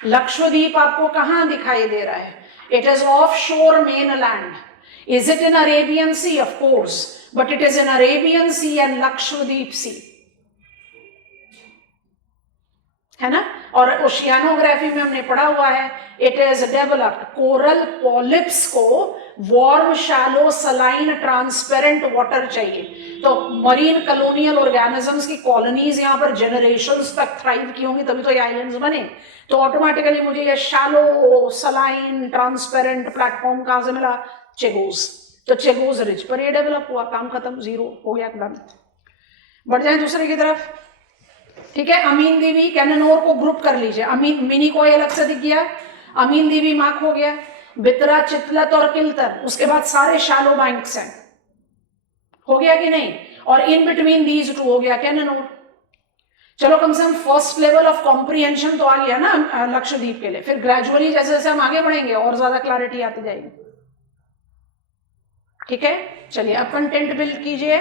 लक्षद्वीप आपको कहां दिखाई दे रहा है? It is off shore mainland. Is it in Arabian Sea? Of course, but it is in Arabian Sea and Lakshadweep Sea, है ना? और ओशियानोग्राफी में हमने पढ़ा हुआ है, it is developed. Coral polyps को warm, shallow, saline, transparent water चाहिए, तो मरीन कॉलोनियल ऑर्गेनिजम्स की कॉलोनीज यहाँ पर जनरेशंस तक थ्राइव की होंगी, तभी तो ये आइलैंड्स बने। तो ऑटोमेटिकली मुझे ये शैलो, सलाइन, ट्रांसपेरेंट प्लेटफॉर्म कहां से मिला? चेगोस। तो चेगोस रिज पर ये डेवलप हुआ, काम खत्म, जीरो हो गया एकदम। बढ़ जाए दूसरे की तरफ, ठीक है? अमीन दीवी, कैननोर को ग्रुप कर लीजिए। अमीन, मिनिकॉय अलग से दिख गया, अमीन दीवी मार्क हो गया, बितरा, चितलत और किल्तर, उसके बाद सारे शैलो बैंक्स हैं, हो गया कि नहीं? और इन बिटवीन दीज टू हो गया कैननोर। चलो, कम से come first level of comprehension तो आ गया ना लक्षद्वीप के लिए। फिर ग्रेजुअली जैसे जैसे हम आगे बढ़ेंगे और ज्यादा क्लैरिटी आती जाएगी, ठीक है? चलिए, अब कंटेंट बिल्ड कीजिए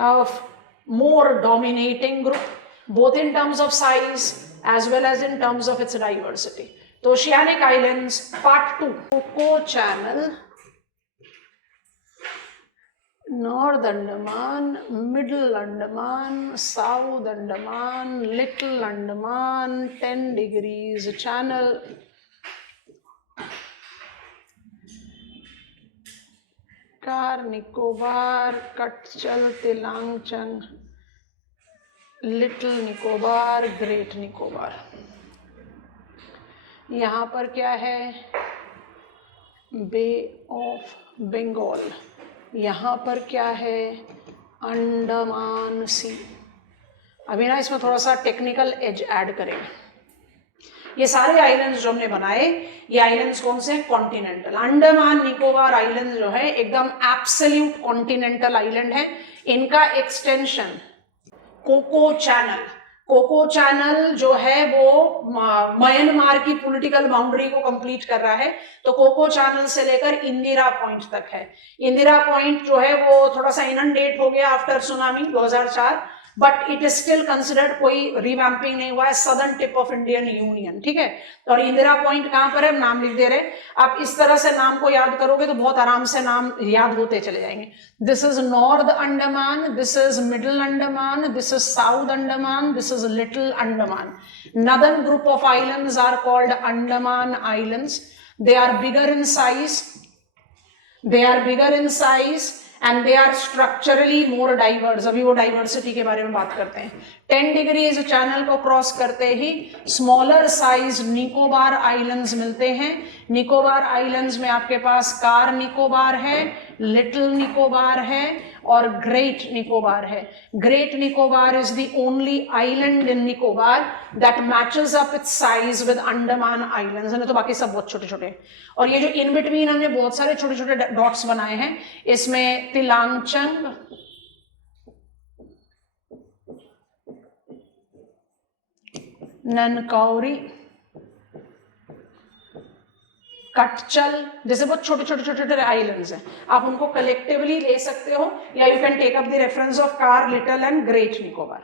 of more dominating group, both in terms of size as well as in terms of its diversity. तो oceanic islands part 2, Coco channel, North Andaman, Middle Andaman, South Andaman, Little Andaman, 10 degrees channel, Car Nicobar, Katchal, Tillangchong, Little Nicobar, Great Nicobar. यहाँ पर क्या है? Bay of Bengal. यहाँ पर क्या है? अंडमान सी। अभी ना इसमें थोड़ा सा टेक्निकल एज ऐड करेंगे। ये सारे आइलैंड्स जो हमने बनाए, ये आइलैंड्स कौन से हैं? कॉन्टिनेंटल। अंडमान निकोबार आइलैंड जो है एकदम एब्सोल्यूट कॉन्टिनेंटल आइलैंड है। इनका extension Coco channel, Coco channel जो है वो म्यांमार की पॉलिटिकल बाउंड्री को कंप्लीट कर रहा है, तो कोको चैनल से लेकर इंदिरा पॉइंट तक है। इंदिरा पॉइंट जो है वो थोड़ा सा इनंडेट हो गया after tsunami 2004, but it is still considered, कोई रिवैम्पिंग नहीं हुआ है, southern tip of Indian union, ठीक है? और इंदिरा पॉइंट कहां पर है? नाम लिख दे रहे। आप इस तरह से नाम को याद करोगे तो बहुत आराम से नाम याद होते चले जाएंगे। This is north Andaman, this is middle Andaman, this is south Andaman, this is little Andaman. Northern group of islands are called Andaman islands. They are bigger in size, they are bigger in size and they are structurally more diverse। अभी वो diversity के बारे में बात करते हैं। 10 degrees channel को cross करते ही स्मॉलर साइज निकोबार आइलैंड्स मिलते हैं। निकोबार आइलैंड्स में आपके पास कार निकोबार है, लिटिल निकोबार है और ग्रेट निकोबार है। Great Nicobar is the only island in Nicobar that matches up it's size with Andaman islands, नहीं तो बाकी सब बहुत छोटे छोटे। और ये जो इन बिटवीन हमने बहुत सारे छोटे छोटे डॉट्स बनाए हैं, इसमें तिलांगचंग, ननकौरी, कटचल, जैसे बहुत छोटे छोटे छोटे छोटे आइलैंड्स हैं। आप उनको कलेक्टिवली ले सकते हो या you can take up the reference of Car, little and great Nicobar.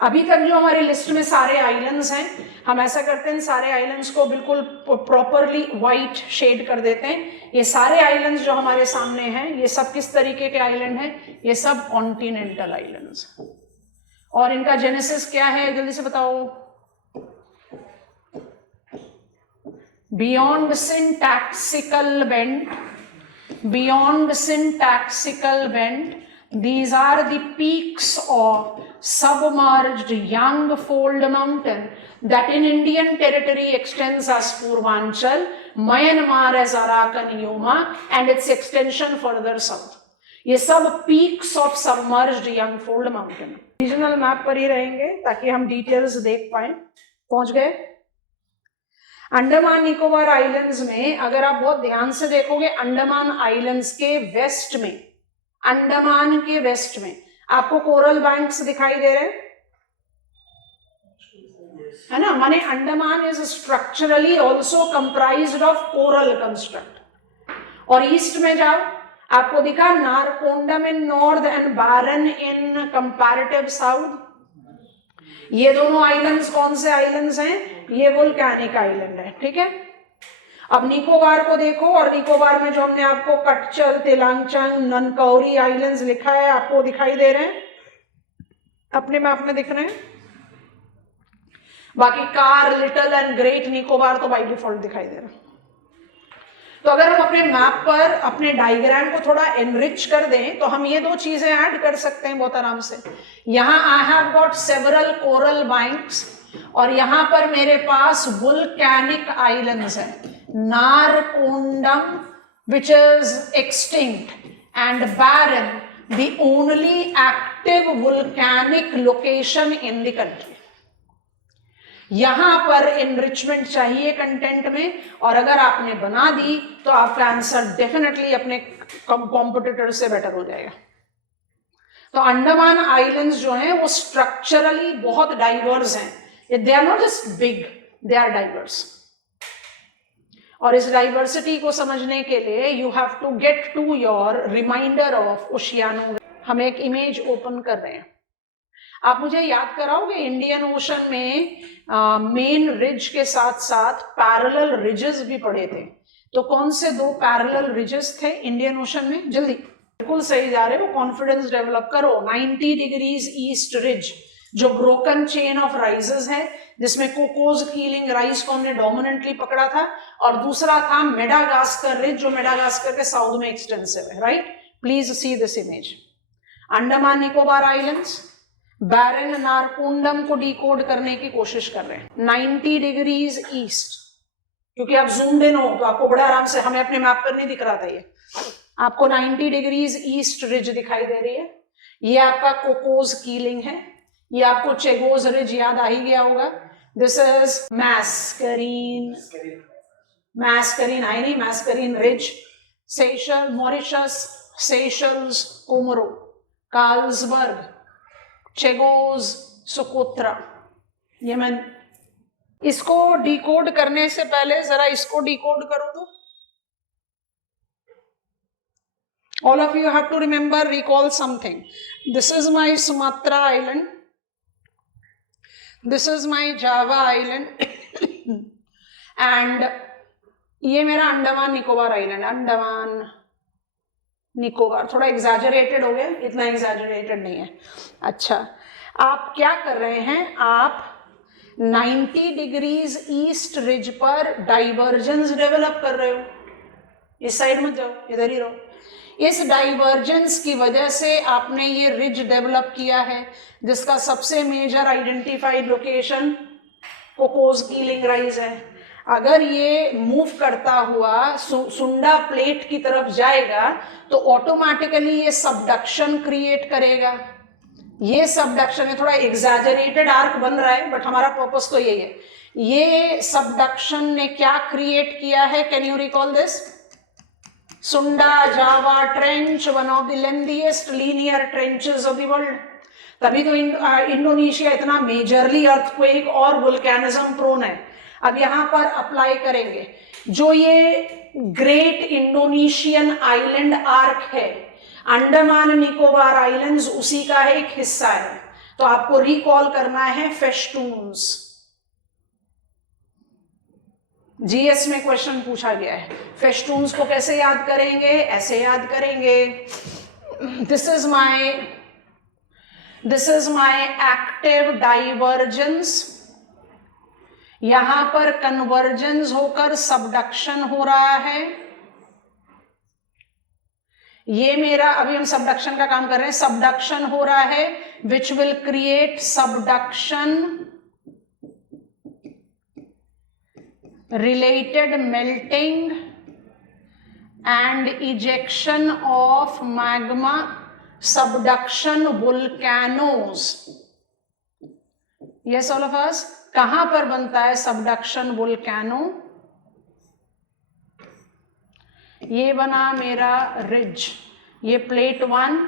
अभी तक जो हमारी लिस्ट में सारे आइलैंड्स हैं, हम ऐसा करते हैं सारे आइलैंड्स को बिल्कुल प्रॉपरली वाइट शेड कर देते हैं। ये सारे आइलैंड्स जो हमारे सामने हैं, ये सब किस तरीके के आइलैंड हैं? ये सब कॉन्टिनेंटल आइलैंड्स। और इनका जेनेसिस क्या है, जल्दी से बताओ। Beyond syntaxical bend, beyond syntaxical bend, these are the peaks of submerged young fold mountain that in Indian territory extends as Purvanchal, Myanmar as Arakan Yuma and its extension further south. ये सब peaks of submerged young fold mountain regional map पर ही रहेंगे ताकि हम details देख पाए। पहुंच गए? अंडमान निकोबार आइलैंड्स में अगर आप बहुत ध्यान से देखोगे, अंडमान आइलैंड्स के वेस्ट में, अंडमान के वेस्ट में आपको कोरल बैंक्स दिखाई दे रहे है ना, माने Andaman is structurally also comprised of coral construct. और ईस्ट में जाओ, आपको दिखा नारकोंडम इन नॉर्थ एंड बारन इन कंपैरेटिव साउथ। ये दोनों आइलैंड्स कौन से आइलैंड्स हैं? ये वोल्केनिक आइलैंड है, ठीक है। अब निकोबार को देखो, और निकोबार में जो हमने आपको कटचल, तिलांगचंग, ननकौरी आइलैंड्स लिखा है, आपको दिखाई दे रहे हैं, अपने मैप में दिख रहे हैं। बाकी car, little and great Nicobar तो बाय डिफॉल्ट दिखाई दे रहा है। तो अगर हम अपने मैप पर अपने डायग्राम को थोड़ा एनरिच कर दें तो हम ये दो चीजें ऐड कर सकते हैं बहुत आराम से। यहां I have got several coral banks, और यहां पर मेरे पास वुल्केनिक आइलैंड्स हैं, Narcondam which is extinct and Barren, the only active volcanic location in the country. यहां पर एनरिचमेंट चाहिए कंटेंट में, और अगर आपने बना दी तो आपका आंसर डेफिनेटली अपने कॉम्पिटिटर से बेटर हो जाएगा। तो अंडमान आइलैंड्स जो हैं वो स्ट्रक्चरली बहुत डाइवर्स हैं। They are not just big, they are diverse. और इस डाइवर्सिटी को समझने के लिए you have to get to your reminder of oceano. हम एक इमेज ओपन कर रहे हैं, आप मुझे याद कराओगे इंडियन ओशन में मेन रिज के साथ साथ पैरेलल रिजेस भी पड़े थे, तो कौन से दो पैरेलल रिजेस थे इंडियन ओशन में? जल्दी, बिल्कुल सही जा रहे हो, कॉन्फिडेंस डेवलप करो। 90 डिग्रीज ईस्ट रिज जो ब्रोकन चेन ऑफ राइजेस है, जिसमें कोकोस कीलिंग राइज को हमने डोमिनेंटली पकड़ा था, और दूसरा था मेडागास्कर रिज जो मेडागास्कर के साउथ में एक्सटेंसिव है, right. Please see this image. Andaman Nicobar islands Barren Narcondam को डिकोड करने की कोशिश कर रहे हैं 90 डिग्रीज ईस्ट, क्योंकि आप जूम्ड इन हो तो आपको बड़े आराम से, हमें अपने मैप पर नहीं दिख रहा था ये, आपको 90 डिग्रीज ईस्ट रिज दिखाई दे रही है। ये आपका कोकोस कीलिंग है, ये आपको चेगोस रिज याद आ ही गया होगा। दिस इज मैस्करीन, मैस्करीन आई नहीं, Mascarene ridge, Seychelles, Mauritius, Seychelles, Comoros, Carlsberg, Chagos, Socotra, Yemen. इसको डिकोड करने से पहले जरा इसको डिकोड करो तो। All of you have to remember, recall something. This is my Sumatra island, this is my Java island, and ये मेरा अंडमान निकोबार आइलैंड। अंडमान निकोबार थोड़ा एग्जैजरेटेड हो गया, इतना एग्जैजरेटेड नहीं है। अच्छा, आप क्या कर रहे हैं, आप 90 डिग्रीज ईस्ट रिज पर डाइवर्जेंस डेवलप कर रहे हो। इस साइड मत जाओ, इधर ही रहो। इस डाइवर्जेंस की वजह से आपने ये रिज डेवलप किया है, जिसका सबसे major identified location Cocos Keeling rise है। अगर ये मूव करता हुआ सुंडा प्लेट की तरफ जाएगा तो ऑटोमेटिकली ये सबडक्शन क्रिएट करेगा। ये सबडक्शन है, थोड़ा एग्जैजरेटेड आर्क बन रहा है, बट हमारा पर्पस तो यही है। ये सबडक्शन ने क्या क्रिएट किया है, can you recall this? Sunda Java trench, one of the lengthiest linear trenches of the world. तभी तो इंडोनेशिया इतना मेजरली अर्थक्वेक और वोल्केनिज्म प्रोन है। अब यहां पर अप्लाई करेंगे, जो ये ग्रेट इंडोनेशियन आइलैंड आर्क है, अंडमान निकोबार आइलैंड्स उसी का एक हिस्सा है। तो आपको रिकॉल करना है फेस्टून्स। जीएस में क्वेश्चन पूछा गया है, फेस्टून्स को कैसे याद करेंगे? ऐसे याद करेंगे, this is my active divergence, यहां पर कन्वर्जेंस होकर सबडक्शन हो रहा है। ये मेरा, अभी हम सबडक्शन का काम कर रहे हैं, सबडक्शन हो रहा है, which will create subduction related melting and ejection of magma, subduction volcanoes. Yes all of us, कहां पर बनता है सबडक्शन वोल्केनो? ये बना मेरा रिज, ये प्लेट 1,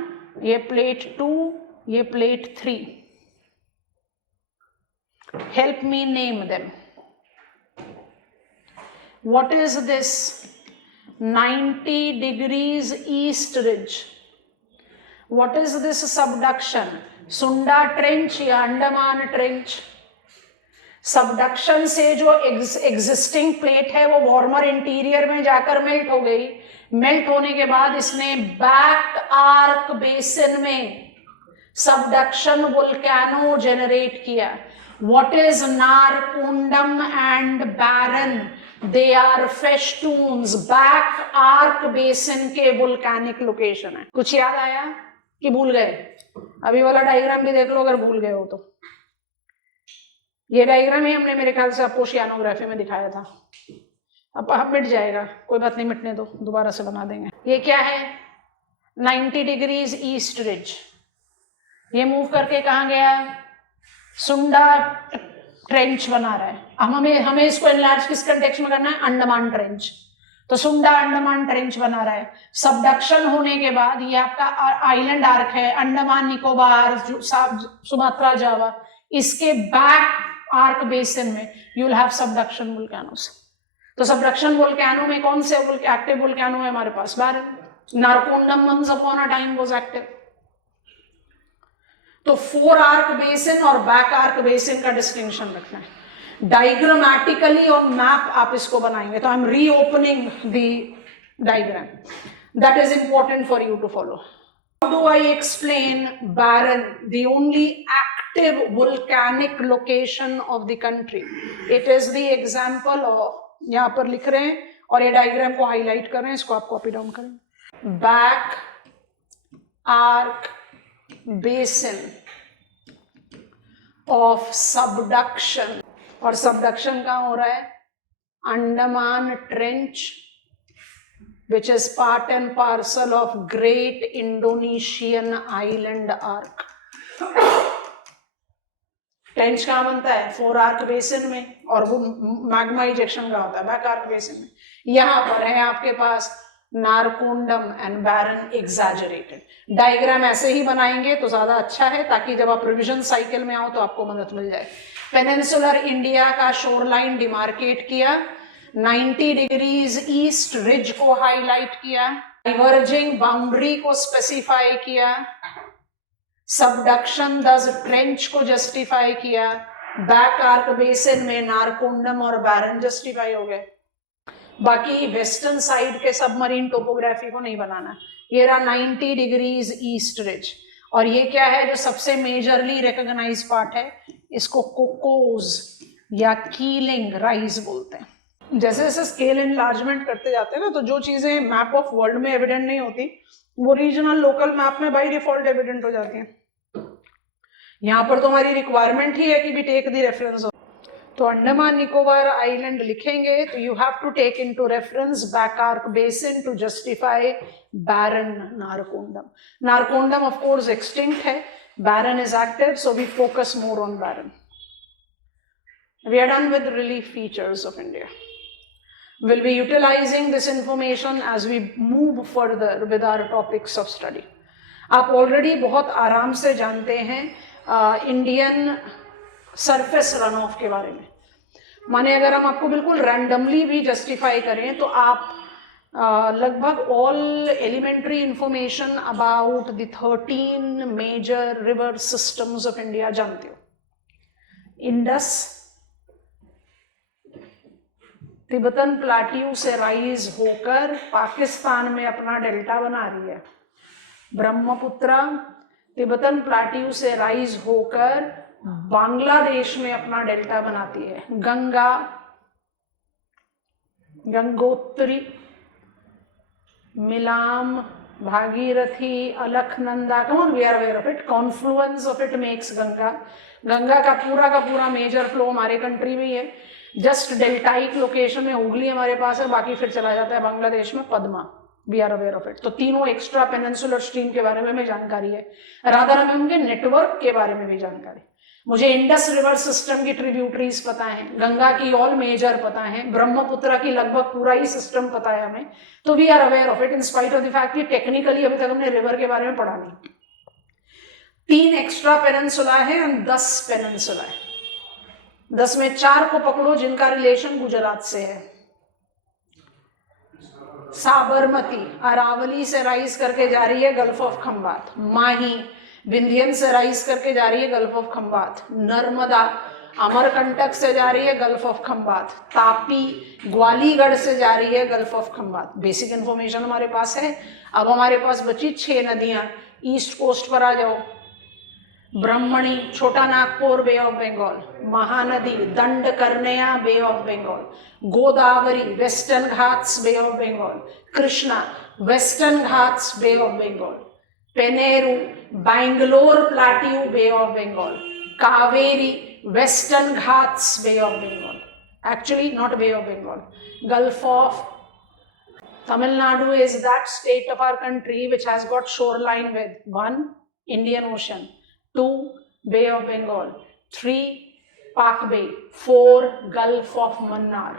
ये प्लेट 2, ये plate 3. Help me name them. What is this 90 degrees east ridge? What is this subduction? सुंडा ट्रेंच या अंडमान ट्रेंच? सबडक्शन से जो एग्जिस्टिंग प्लेट है वो वार्मर इंटीरियर में जाकर मेल्ट हो गई. मेल्ट होने के बाद इसने बैक आर्क बेसिन में सबडक्शन वोल्केनो जेनरेट किया. What is Narkundam and Barren? They are festoons, back arc basin के वोल्केनिक लोकेशन है. कुछ याद आया कि भूल गए? अभी वाला डायग्राम भी देख लो अगर भूल गए हो तो. ये डायग्राम ही हमने मेरे ख्याल से आपको ओशियानोग्राफी में दिखाया था. अब मिट जाएगा, कोई बात नहीं, मिटने दो, दोबारा से बना देंगे. ये क्या है? 90 डिग्रीज ईस्ट रिज. ये मूव करके कहाँ गया? सुंडा ट्रेंच बना रहा है. हमें इसको एनलार्ज किस कंटेक्स्ट में करना है? अंडमान ट्रेंच. तो सुंडा अंडमान ट्रेंच बना रहा है. सबडक्शन होने के बाद ये आपका आइलैंड आर्क है, अंडमान निकोबार, सुमात्रा, जावा, इसके बैक आर्क बेसिन में you will have subduction volcanoes. तो सबडक्शन वोल्केनो में कौन से एक्टिव वोल्केनो है हमारे पास? Narcondam once upon a time was active. तो 4 आर्क बेसिन और बैक आर्क बेसिन का डिस्टिंक्शन रखना है. डायग्रामेटिकली ऑन मैप आप इसको बनाएंगे. तो I am reopening the diagram. That is important for you to follow. How do I explain Barren, the only active volcanic location of the country? It is the example of, यहां पर लिख रहे हैं और ये डायग्राम को highlight कर रहे हैं, इसको आप कॉपी डाउन करें. Back arc basin of subduction. और सबडक्शन कहां हो रहा है? Andaman trench, which is part and parcel of great Indonesian island arc. Trench कहां बनता है? 4 आर्क बेसिन में. और वो मैग्मा इजेक्शन का होता है बैक आर्क बेसिन में. यहां पर है आपके पास Narcondam and Barren exaggerated. Diagram ऐसे ही बनाएंगे तो ज्यादा अच्छा है, ताकि जब आप रिविजन साइकिल में आओ तो आपको मदद मिल जाए. पेनिनसुलर इंडिया का शोरलाइन डिमार्केट किया, 90 डिग्रीज ईस्ट रिज को हाईलाइट किया, डाइवर्जिंग बाउंड्री को स्पेसिफाई किया, सबडक्शन दस ट्रेंच को जस्टिफाई किया, बैक आर्क बेसिन में नारकोंडम और बैरन जस्टिफाई हो गए. बाकी वेस्टर्न साइड के सबमरीन टोपोग्राफी को नहीं बनाना. ये रहा 90 डिग्रीज ईस्ट रिज. और ये क्या है जो सबसे मेजरली रिकॉग्नाइज पार्ट है? इसको कोकोज या कीलिंग राइज बोलते हैं. जैसे जैसे स्केल एनलार्जमेंट करते जाते हैं ना, तो जो चीजें मैप ऑफ वर्ल्ड में एविडेंट नहीं होती वो रीजनल लोकल मैप में बाय डिफॉल्ट एविडेंट हो जाती हैं. यहाँ पर तो हमारी रिक्वायरमेंट ही है कि भी टेक द रेफरेंस. तो अंडमान निकोबार आइलैंड लिखेंगे तो you have to take into reference back arc basin to justify Barren Narcondam. Narcondam of course extinct है, Barren is active, so we focus more on Barren. We are done with relief features of India. We'll be utilizing this information as we move further with our topics of study. आप already बहुत आराम से जानते हैं Indian surface run of के बारे में. माने अगर हम आपको बिल्कुल रैंडमली भी जस्टिफाई करें तो आप लगभग all elementary information about the 13 major river systems of India जानते हो। इंडस तिब्बतन प्लाट्यू से राइज होकर पाकिस्तान में अपना डेल्टा बना रही है। ब्रह्मपुत्र तिब्बतन प्लाट्यू से राइज होकर बांग्लादेश में अपना डेल्टा बनाती है। Ganga, Gangotri, Milam, Bhagirathi, Alaknanda, come on we are aware of it, confluence of it makes Ganga. Ganga का पूरा मेजर फ्लो हमारे कंट्री में है। जस्ट डेल्टाइक लोकेशन में हुगली हमारे पास है, बाकी फिर चला जाता है बांग्लादेश में Padma, we are aware of it. तो तीनों एक्स्ट्रा पेनिनसुलर स्ट्रीम के बारे में हमें जानकारी है। रादर हमें उनके नेटवर्क के बारे में भी जानकारी। मुझे इंडस रिवर सिस्टम की ट्रिब्यूटरीज पता है, गंगा की ऑल मेजर पता है, ब्रह्मपुत्र की लगभग पूरा ही सिस्टम पता है हमें। तो we are aware of it in spite of the fact कि टेक्निकली अभी तक हमने रिवर के बारे में पढ़ा नहीं। 3 एक्स्ट्रा पेनिनसुला है और 10 पेनिनसुला है। 10 में 4 को पकड़ो जिनका रिलेशन गुजरात से है। साबरमती अरावली से राइज करके जा रही है गल्फ ऑफ खंबात। माही विंध्यन से राइज करके जा रही है गल्फ ऑफ खंबात। नर्मदा अमरकंटक से जा रही है गल्फ ऑफ खंबात। तापी ग्वालीगढ़ से जा रही है gulf of Khambhat. Basic information हमारे पास है। अब हमारे पास बची 6 नदियां। ईस्ट कोस्ट पर आ जाओ। Brahmani, Chota Nagpur, Bay of Bengal. Mahanadi Dandakaranya, Bay of Bengal. Godavari Western Ghats, Bay of Bengal. Krishna Western Ghats, Bay of Bengal. Penneru Bangalore plateau, Bay of Bengal. Kaveri Western Ghats, Bay of Bengal. Actually not Bay of Bengal, Gulf of Tamil Nadu is that state of our country which has got shoreline with 1 Indian Ocean, 2 Bay of Bengal, 3 Pak Bay, 4 Gulf of Mannar।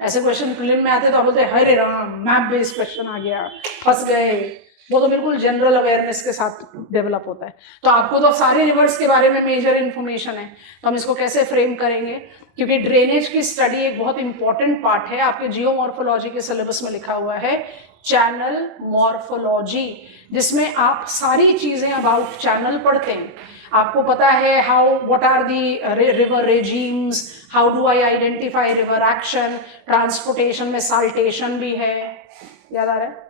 ऐसे question prelim में आते तो आप बोलते हरे Ram map based question आ गया, फंस गए। वो तो बिल्कुल जनरल अवेयरनेस के साथ डेवलप होता है। तो आपको तो सारे रिवर्स के बारे में मेजर इन्फॉर्मेशन है, तो हम इसको कैसे फ्रेम करेंगे? क्योंकि ड्रेनेज की स्टडी एक बहुत इंपॉर्टेंट पार्ट है। आपके जियोमॉर्फोलॉजी के सिलेबस में लिखा हुआ है चैनल मॉर्फोलॉजी, जिसमें आप सारी चीजें अबाउट चैनल पढ़ते हैं। आपको पता है how what are the river regimes, how do I identify river action. Transportation में साल्टेशन भी है, याद आ रहा है?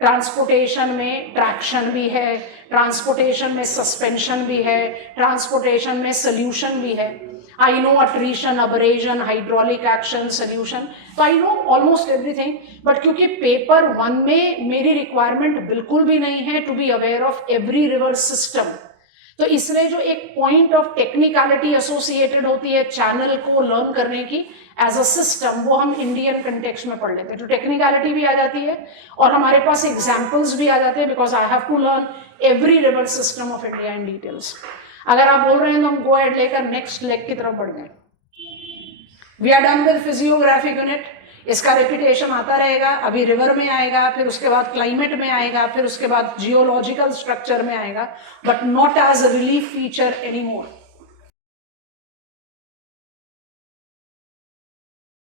ट्रांसपोर्टेशन में ट्रैक्शन भी है, ट्रांसपोर्टेशन में सस्पेंशन भी है, ट्रांसपोर्टेशन में सोल्यूशन भी है। I know attrition, abrasion, hydraulic action, solution, तो I know almost everything. But क्योंकि पेपर 1 में मेरी रिक्वायरमेंट बिल्कुल भी नहीं है to be aware of every river system, तो इसलिए जो एक पॉइंट ऑफ टेक्निकलिटी एसोसिएटेड होती है चैनल को लर्न करने की एज अ सिस्टम, वो हम इंडियन कंटेक्स्ट में पढ़ लेते हैं। तो टेक्निकलिटी भी आ जाती है और हमारे पास एग्जाम्पल्स भी आ जाते हैं, because I have to learn every river system of India in details. अगर आप बोल रहे हैं तो हम गो एड लेकर नेक्स्ट लेग की तरफ बढ़ जाए। We are done with physiographic unit. इसका रिपीटेशन आता रहेगा। अभी रिवर में आएगा, फिर उसके बाद क्लाइमेट में आएगा, फिर उसके बाद जियोलॉजिकल स्ट्रक्चर में आएगा, but not as a relief feature any more.